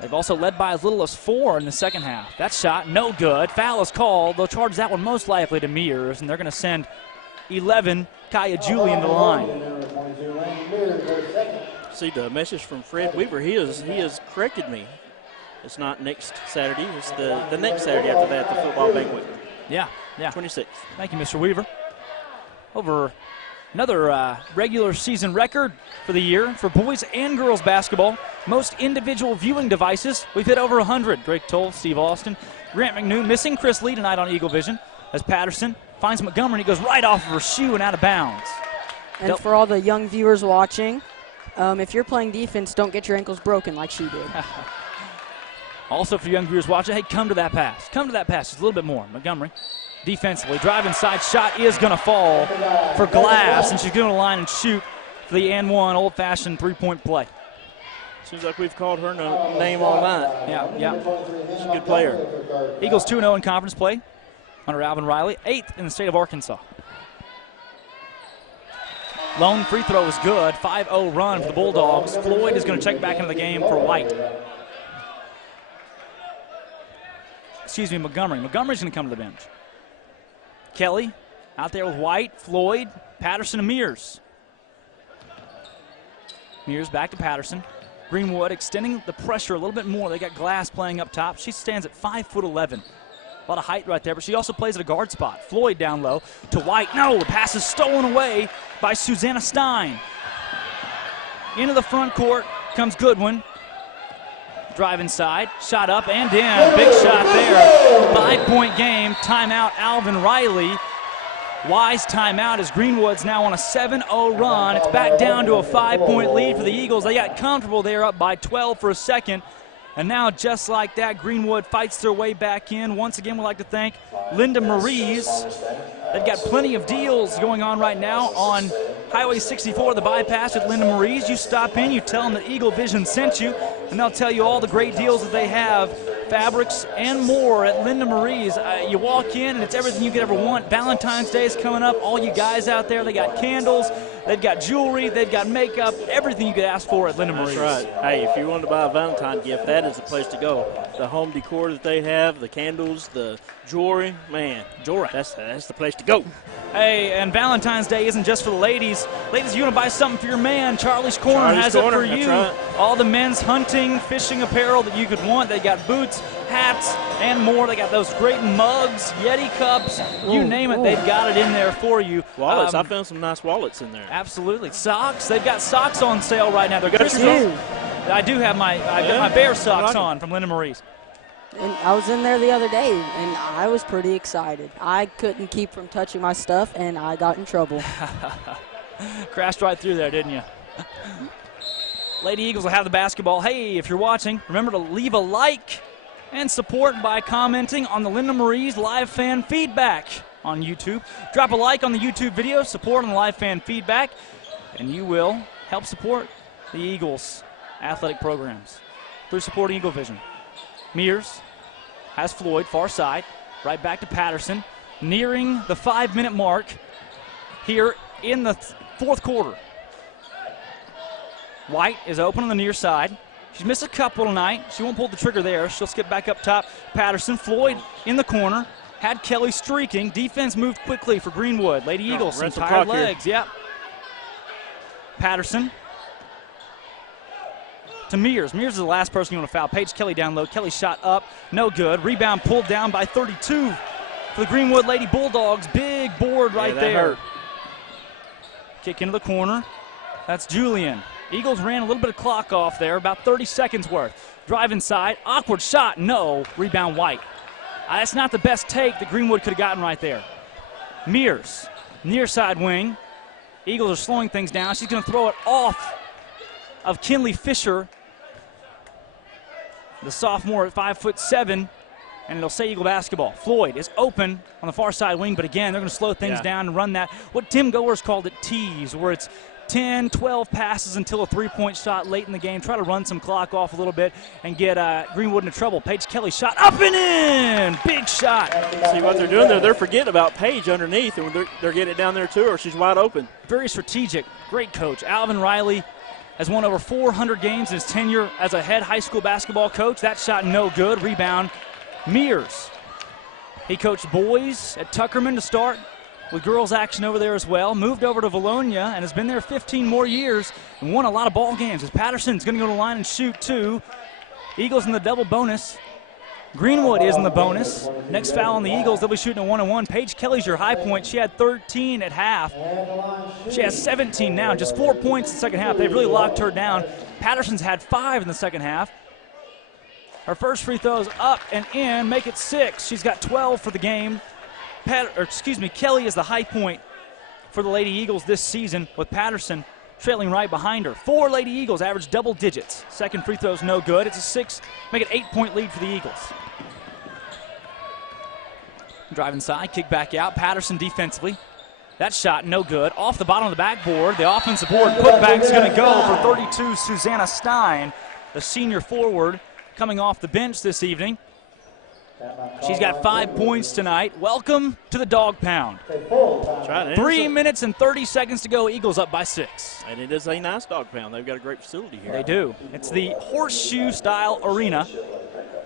They've also led by as little as 4 in the second half. That shot, no good. Foul is called. They'll charge that one most likely to Mears, and they're going to send 11, Kaya Julian to the line. See the message from Fred Weaver. He has corrected me. It's not next Saturday. It's the next Saturday after that, the football banquet. Yeah. 26th. Thank you, Mr. Weaver. Over another regular season record for the year for boys and girls basketball. Most individual viewing devices. We've hit over 100. Drake Toll, Steve Austin, Grant McNew, missing Chris Lee tonight on Eagle Vision as Patterson finds Montgomery. He goes right off of her shoe and out of bounds. And for all the young viewers watching, if you're playing defense, don't get your ankles broken like she did. Also for young viewers watching, hey, come to that pass. Come to that pass just a little bit more. Montgomery defensively, drive inside, shot is going to fall for Glass, and she's going to line and shoot for the and one old-fashioned three-point play. Seems like we've called her name all night. Yeah. She's a good player. Eagles 2-0 in conference play under Alvin Riley, 8th in the state of Arkansas. Lone free throw is good. 5-0 run for the Bulldogs. Floyd is going to check back into the game for White. Excuse me, Montgomery. Montgomery's going to come to the bench. Kelly out there with White, Floyd, Patterson, and Mears. Mears back to Patterson. Greenwood extending the pressure a little bit more. They got Glass playing up top. She stands at 5'11". A lot of height right there, but she also plays at a guard spot. Floyd down low to White. No, the pass is stolen away by Susanna Stein. Into the front court comes Goodwin. Drive inside, shot up and in. Big shot there. 5-point game. Timeout, Alvin Riley. Wise timeout as Greenwood's now on a 7-0 run. It's back down to a 5-point lead for the Eagles. They got comfortable. They were up by 12 for a second. And now, just like that, Greenwood fights their way back in. Once again, we'd like to thank Linda Maries. They've got plenty of deals going on right now on Highway 64, the bypass with Linda Maries. You stop in, you tell them that Eagle Vision sent you, and they'll tell you all the great deals that they have, fabrics and more at Linda Marie's. You walk in, and it's everything you could ever want. Valentine's Day is coming up. All you guys out there, they got candles, they've got jewelry, they've got makeup, everything you could ask for at Linda Marie's. That's right. Hey, if you want to buy a Valentine gift, that is the place to go. The home decor that they have, the candles, the jewelry, man, that's the place to go. Hey, and Valentine's Day isn't just for the ladies. Ladies, you want to buy something for your man, Charlie's Corner has it for you. Right. All the men's hunting, fishing apparel that you could want. They got boots, hats, and more. They got those great mugs, Yeti cups, you name it, they've got it in there for you. Wallets, I found some nice wallets in there. Absolutely. Socks, they've got socks on sale right now. They're Got Christmas. I do have my bear socks on from Linda Marie's. And I was in there the other day, and I was pretty excited. I couldn't keep from touching my stuff, and I got in trouble. Crashed right through there, didn't you? Lady Eagles will have the basketball. Hey, if you're watching, remember to leave a like and support by commenting on the Linda Marie's live fan feedback on YouTube. Drop a like on the YouTube video, support on the live fan feedback, and you will help support the Eagles athletic programs through supporting Eagle Vision. Mears has Floyd, far side, right back to Patterson, nearing the 5-minute mark here in the fourth quarter. White is open on the near side. She's missed a couple tonight. She won't pull the trigger there. She'll skip back up top. Patterson, Floyd in the corner, had Kelly streaking. Defense moved quickly for Greenwood. Lady Eagles, some tired legs. Yep. Patterson to Mears. Mears is the last person you want to foul. Paige Kelly down low. Kelly shot up. No good. Rebound pulled down by 32 for the Greenwood Lady Bulldogs. Big board right there. Hurt. Kick into the corner. That's Julian. Eagles ran a little bit of clock off there, about 30 seconds worth. Drive inside. Awkward shot. No. Rebound White. That's not the best take that Greenwood could have gotten right there. Mears, near side wing. Eagles are slowing things down. She's going to throw it off of Kinley Fisher, the sophomore at 5'7", and it'll say Eagle basketball. Floyd is open on the far side wing, but again, they're going to slow things down and run that. What Tim Goers called it tease, where it's 10, 12 passes until a three-point shot late in the game. Try to run some clock off a little bit and get Greenwood into trouble. Paige Kelly shot up and in. Big shot. See what they're doing there? They're forgetting about Paige underneath, and they're getting it down there too, or she's wide open. Very strategic. Great coach. Alvin Riley has won over 400 games in his tenure as a head high school basketball coach. That shot no good. Rebound, Mears. He coached boys at Tuckerman to start, with girls action over there as well. Moved over to Vilonia and has been there 15 more years and won a lot of ball games. As Patterson's going to go to the line and shoot too. Eagles in the double bonus. Greenwood is in the bonus. Next foul on the Eagles, they'll be shooting a 1-on-1. Paige Kelly's your high point. She had 13 at half. She has 17 now, just 4 points in the second half. They've really locked her down. Patterson's had 5 in the second half. Her first free throw is up and in, make it 6. She's got 12 for the game. Kelly is the high point for the Lady Eagles this season, with Patterson trailing right behind her. 4 Lady Eagles average double digits. Second free throw's no good. It's a 6, make it 8-point lead for the Eagles. Drive inside, kick back out. Patterson defensively. That shot no good. Off the bottom of the backboard. The offensive board putback is going to go for 32, Susanna Stein, the senior forward, coming off the bench this evening. She's got 5 points tonight. Welcome to the Dog Pound. That's right. 3 minutes and 30 seconds to go. Eagles up by 6. And it is a nice Dog Pound. They've got a great facility here. They do. It's the horseshoe-style arena,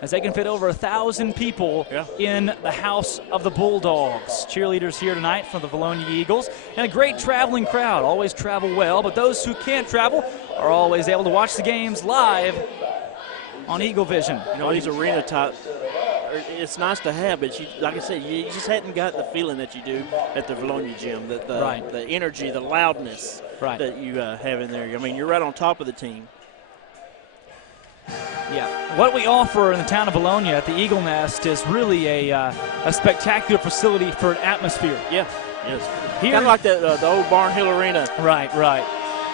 as they can fit over 1,000 people in the House of the Bulldogs. Cheerleaders here tonight for the Vilonia Eagles. And a great traveling crowd. Always travel well, but those who can't travel are always able to watch the games live on Eagle Vision. You know, these arena type, it's nice to have, but like I said, you just hadn't got the feeling that you do at the Vilonia gym, that the energy, the loudness that you have in there. I mean, you're right on top of the team. Yeah, what we offer in the town of Vilonia at the Eagle Nest is really a spectacular facility for an atmosphere. Yeah, yes. Kind of like the old Barn Hill Arena. Right.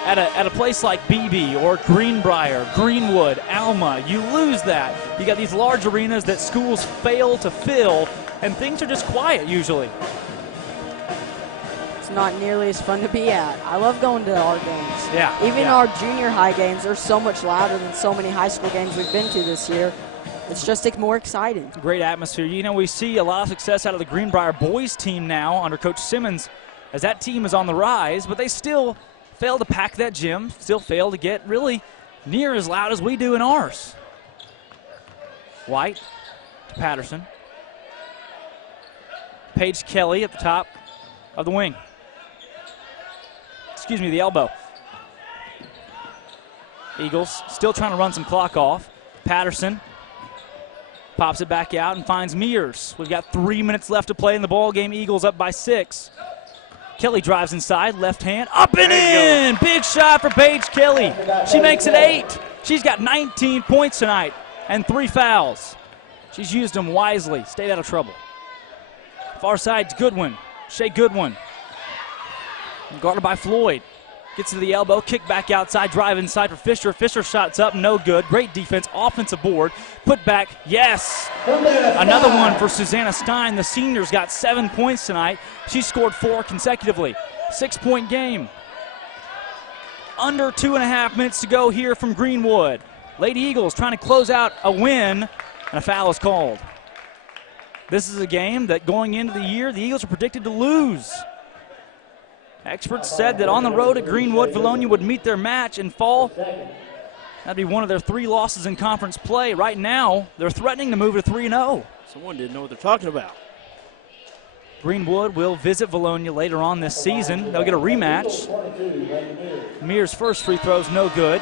At a place like BB or Greenbrier, Greenwood, Alma, you lose that. You got these large arenas that schools fail to fill, and things are just quiet usually. It's not nearly as fun to be at. I love going to our games. Yeah. Even our junior high games are so much louder than so many high school games we've been to this year. It's just more exciting. Great atmosphere. You know, we see a lot of success out of the Greenbrier boys team now under Coach Simmons, as that team is on the rise, but they still fail to pack that gym, still fail to get really near as loud as we do in ours. White to Patterson. Paige Kelly at the top of the wing. Excuse me, the elbow. Eagles still trying to run some clock off. Patterson pops it back out and finds Mears. We've got 3 minutes left to play in the ball game. Eagles up by 6. Kelly drives inside, left hand, up and in! Big shot for Paige Kelly. She makes it 8. She's got 19 points tonight and 3 fouls. She's used them wisely, stayed out of trouble. Far side's Goodwin, Shea Goodwin. Guarded by Floyd. Gets to the elbow, kick back outside, drive inside for Fisher. Fisher shots up, no good. Great defense, offensive board. Put back, yes. Another one for Susanna Stein. The senior's got 7 points tonight. She scored 4 consecutively. 6-point game. Under 2.5 minutes to go here from Greenwood. Lady Eagles trying to close out a win, and a foul is called. This is a game that going into the year, the Eagles are predicted to lose. Experts said that on the road at Greenwood, Vilonia would meet their match and fall. That'd be one of their 3 losses in conference play. Right now, they're threatening to move to 3-0. Someone didn't know what they're talking about. Greenwood will visit Vilonia later on this season. They'll get a rematch. Mears' first free throw's no good.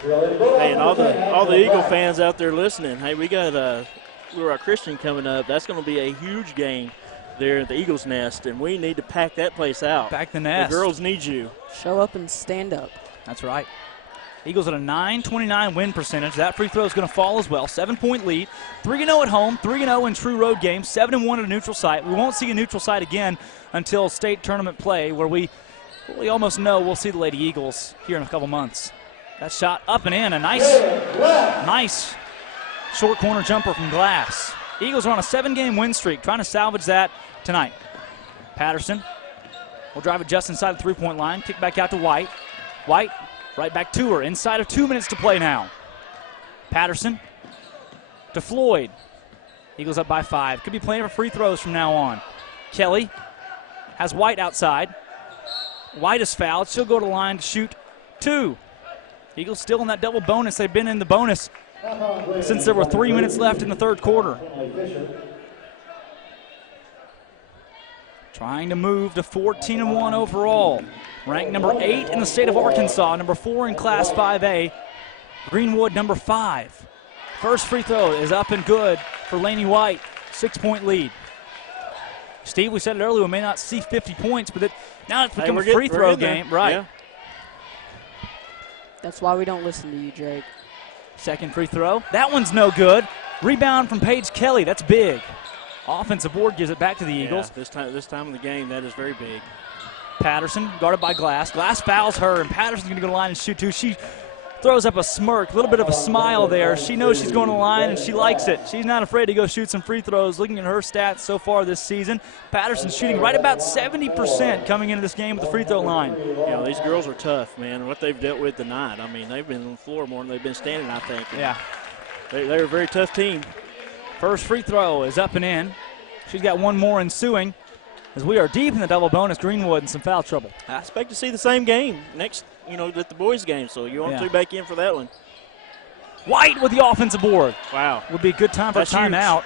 Hey, and all the Eagle fans out there listening, hey, we got our Christian coming up. That's going to be a huge game there at the Eagles Nest, and we need to pack that place out. Pack the nest. The girls need you. Show up and stand up. That's right. Eagles at a .929 win percentage. That free throw is going to fall as well. 7-point lead. 3-0 at home, 3-0 in true road games, 7-1 at a neutral site. We won't see a neutral site again until state tournament play, where we almost know we'll see the Lady Eagles here in a couple months. That shot up and in. A nice short corner jumper from Glass. Eagles are on a 7-game win streak, trying to salvage that tonight. Patterson will drive it just inside the 3-point line. Kick back out to White. White right back to her. Inside of 2 minutes to play now. Patterson to Floyd. Eagles up by 5. Could be playing for free throws from now on. Kelly has White outside. White is fouled. She'll go to the line to shoot 2. Eagles still in that double bonus. They've been in the bonus since there were 3 minutes left in the third quarter. Trying to move to 14-1 overall. Ranked number 8 in the state of Arkansas, number 4 in Class 5A. Greenwood, number 5. First free throw is up and good for Laney White. 6-point lead. Steve, we said it earlier, we may not see 50 points, but now it's become a free throw game. Right. Yeah. That's why we don't listen to you, Jake. Second free throw. That one's no good. Rebound from Paige Kelly. That's big. Offensive board gives it back to the Eagles. Yeah, this time of the game, that is very big. Patterson guarded by Glass. Glass fouls her, and Patterson's going to go to the line and shoot 2. She throws up a smirk, a little bit of a smile there. She knows she's going to the line, and she likes it. She's not afraid to go shoot some free throws. Looking at her stats so far this season, Patterson's shooting right about 70% coming into this game with the free throw line. You know, these girls are tough, man. What they've dealt with tonight, I mean, they've been on the floor more than they've been standing, I think. Yeah. They're a very tough team. First free throw is up and in. She's got one more ensuing as we are deep in the double bonus. Greenwood in some foul trouble. I expect to see the same game next, at the boys' game, so you want to back in for that one. White with the offensive board. Wow. Would be a good time for a timeout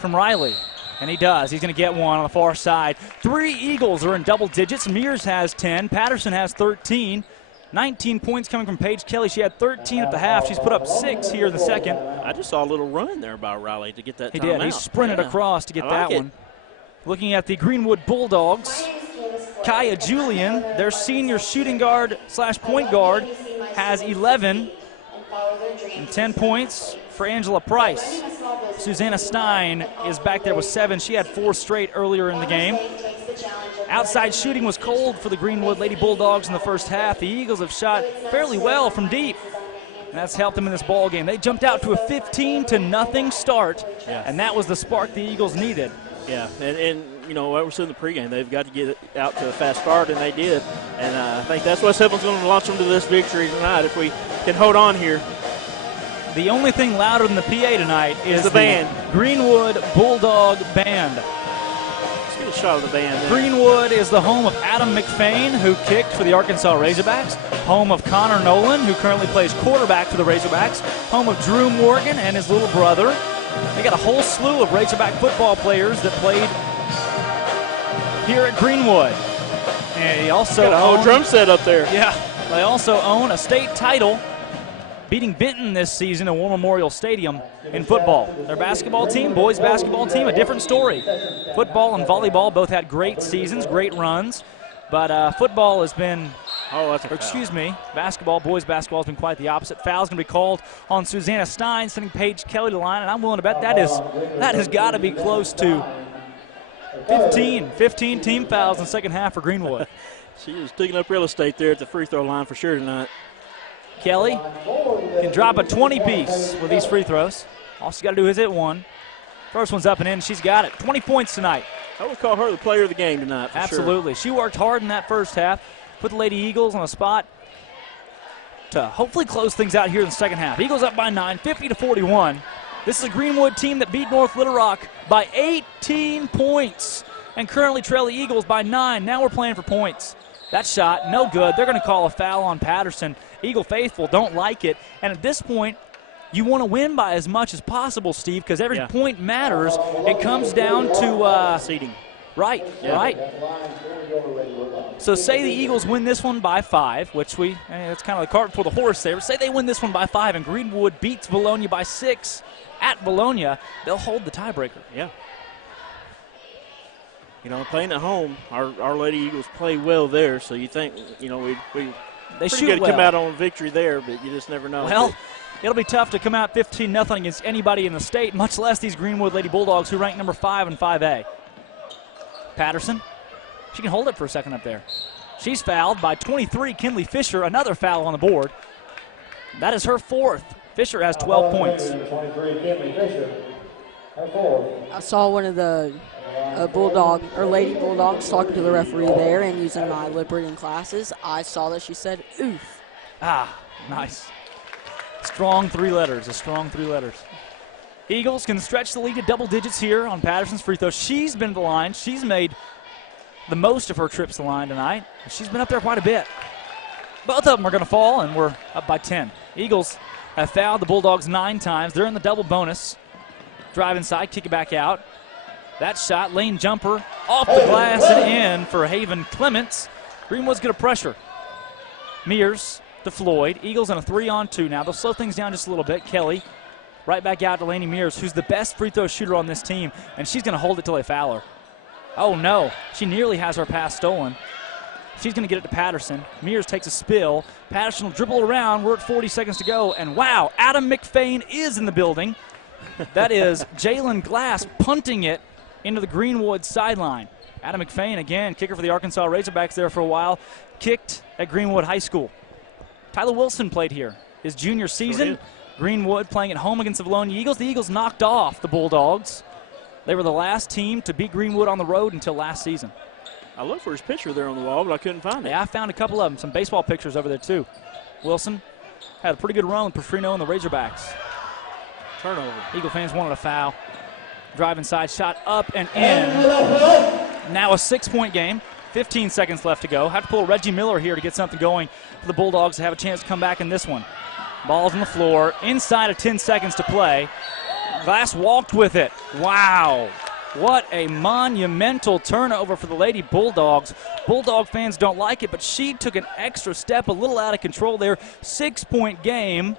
from Riley. And he does. He's going to get one on the far side. 3 Eagles are in double digits. Mears has 10. Patterson has 13. 19 points coming from Paige Kelly. She had 13 at the half. She's put up 6 here in the second. I just saw a little run there by Riley to get that timeout. He did. He sprinted across to get that one. Looking at the Greenwood Bulldogs, Kaya Julian, their senior shooting guard / point guard, has 11 and 10 points for Angela Price. Susanna Stein is back there with 7. She had 4 straight earlier in the game. Outside shooting was cold for the Greenwood Lady Bulldogs in the first half. The Eagles have shot fairly well from deep, and that's helped them in this ball game. They jumped out to a 15-0 start, and that was the spark the Eagles needed. Yeah, and what we said in the pregame, they've got to get out to a fast start, and they did. And I think that's what's going to launch them to this victory tonight if we can hold on here. The only thing louder than the PA tonight is the band. Greenwood Bulldog Band. Let's get a shot of the band there. Greenwood is the home of Adam McFain, who kicked for the Arkansas Razorbacks, home of Connor Nolan, who currently plays quarterback for the Razorbacks, home of Drew Morgan and his little brother. They got a whole slew of Razorback football players that played here at Greenwood. And he also got a whole drum set up there. Yeah, they also own a state title, beating Benton this season at War Memorial Stadium in football. Their basketball team, boys basketball team, a different story. Football and volleyball both had great seasons, great runs, but football has been, boys basketball has been quite the opposite. Foul's going to be called on Susanna Stein, sending Paige Kelly to the line, and I'm willing to bet that has got to be close to 15 team fouls in the second half for Greenwood. She is taking up real estate there at the free throw line for sure tonight. Kelly can drop a 20-piece with these free throws. All she's got to do is hit one. First one's up and in. She's got it. 20 points tonight. I would call her the player of the game tonight. Absolutely. She worked hard in that first half, put the Lady Eagles on a spot to hopefully close things out here in the second half. Eagles up by 9, 50-41. This is a Greenwood team that beat North Little Rock by 18 points and currently trail the Eagles by 9. Now we're playing for points. That shot, no good. They're going to call a foul on Patterson. Eagle faithful don't like it. And at this point, you want to win by as much as possible, Steve, because every point matters. It comes down to seeding. Right. So say the Eagles win this one by 5, which it's kind of the cart before the horse there. Say they win this one by 5 and Greenwood beats Vilonia by 6 at Vilonia, they'll hold the tiebreaker. Yeah. Playing at home, our Lady Eagles play well there, so you think, they should good to come out on victory there, but you just never know. Well, it'll be tough to come out 15-0 against anybody in the state, much less these Greenwood Lady Bulldogs who rank number 5 in 5A. Patterson, she can hold it for a second up there. She's fouled by 23, Kinley Fisher, another foul on the board. That is her 4th. Fisher has 12 points. 23, Kinley Fisher, her 4th. I saw one of the Lady Bulldogs talking to the referee there and using my lip reading classes. I saw that she said, oof. Nice. Strong 3 letters, a strong 3 letters. Eagles can stretch the lead to double digits here on Patterson's free throw. She's been to the line. She's made the most of her trips to the line tonight. She's been up there quite a bit. Both of them are going to fall, and we're up by 10. Eagles have fouled the Bulldogs 9 times. They're in the double bonus. Drive inside, kick it back out. That shot, lane jumper, off the glass and in for Haven Clements. Greenwood's going to pressure. Mears to Floyd. Eagles in a 3-on-2 now. They'll slow things down just a little bit. Kelly right back out to Laney Mears, who's the best free throw shooter on this team, and she's going to hold it till they foul her. Oh, no. She nearly has her pass stolen. She's going to get it to Patterson. Mears takes a spill. Patterson will dribble around. We're at 40 seconds to go, and wow, Adam McFain is in the building. That is Jalen Glass punting it into the Greenwood sideline. Adam McFain, again, kicker for the Arkansas Razorbacks there for a while, kicked at Greenwood High School. Tyler Wilson played here his junior season. Greenwood playing at home against the Vilonia Eagles. The Eagles knocked off the Bulldogs. They were the last team to beat Greenwood on the road until last season. I looked for his picture there on the wall, but I couldn't find it. Yeah, I found a couple of them, some baseball pictures over there too. Wilson had a pretty good run with Perfrino and the Razorbacks. Turnover. Eagle fans wanted a foul. Drive inside, shot up and in. Now a 6-point game. 15 seconds left to go. Have to pull Reggie Miller here to get something going for the Bulldogs to have a chance to come back in this one. Ball's on the floor. Inside of 10 seconds to play. Glass walked with it. Wow. What a monumental turnover for the Lady Bulldogs. Bulldog fans don't like it, but she took an extra step, a little out of control there. 6-point game.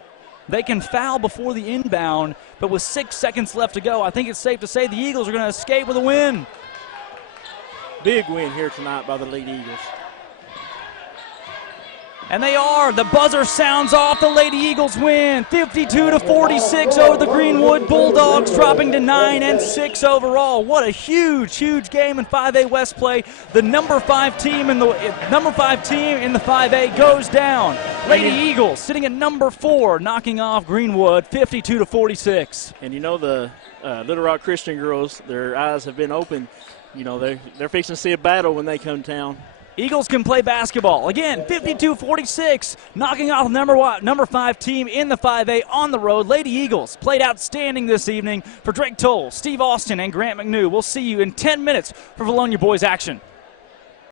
They can foul before the inbound, but with 6 seconds left to go, I think it's safe to say the Eagles are going to escape with a win. Big win here tonight by the Lady Eagles. And they are. The buzzer sounds off. The Lady Eagles win 52-46 over the Greenwood Bulldogs, dropping to 9-6 overall. What a huge, huge game in 5A West play. The number 5 team in the 5A goes down. Lady Eagles sitting at number 4, knocking off Greenwood 52-46. And you know the Little Rock Christian girls, their eyes have been open. You know they're fixing to see a battle when they come to town. Eagles can play basketball. Again, 52-46, knocking off number 5 team in the 5A on the road. Lady Eagles played outstanding this evening. For Drake Toll, Steve Austin, and Grant McNew, we'll see you in 10 minutes for Vilonia boys action.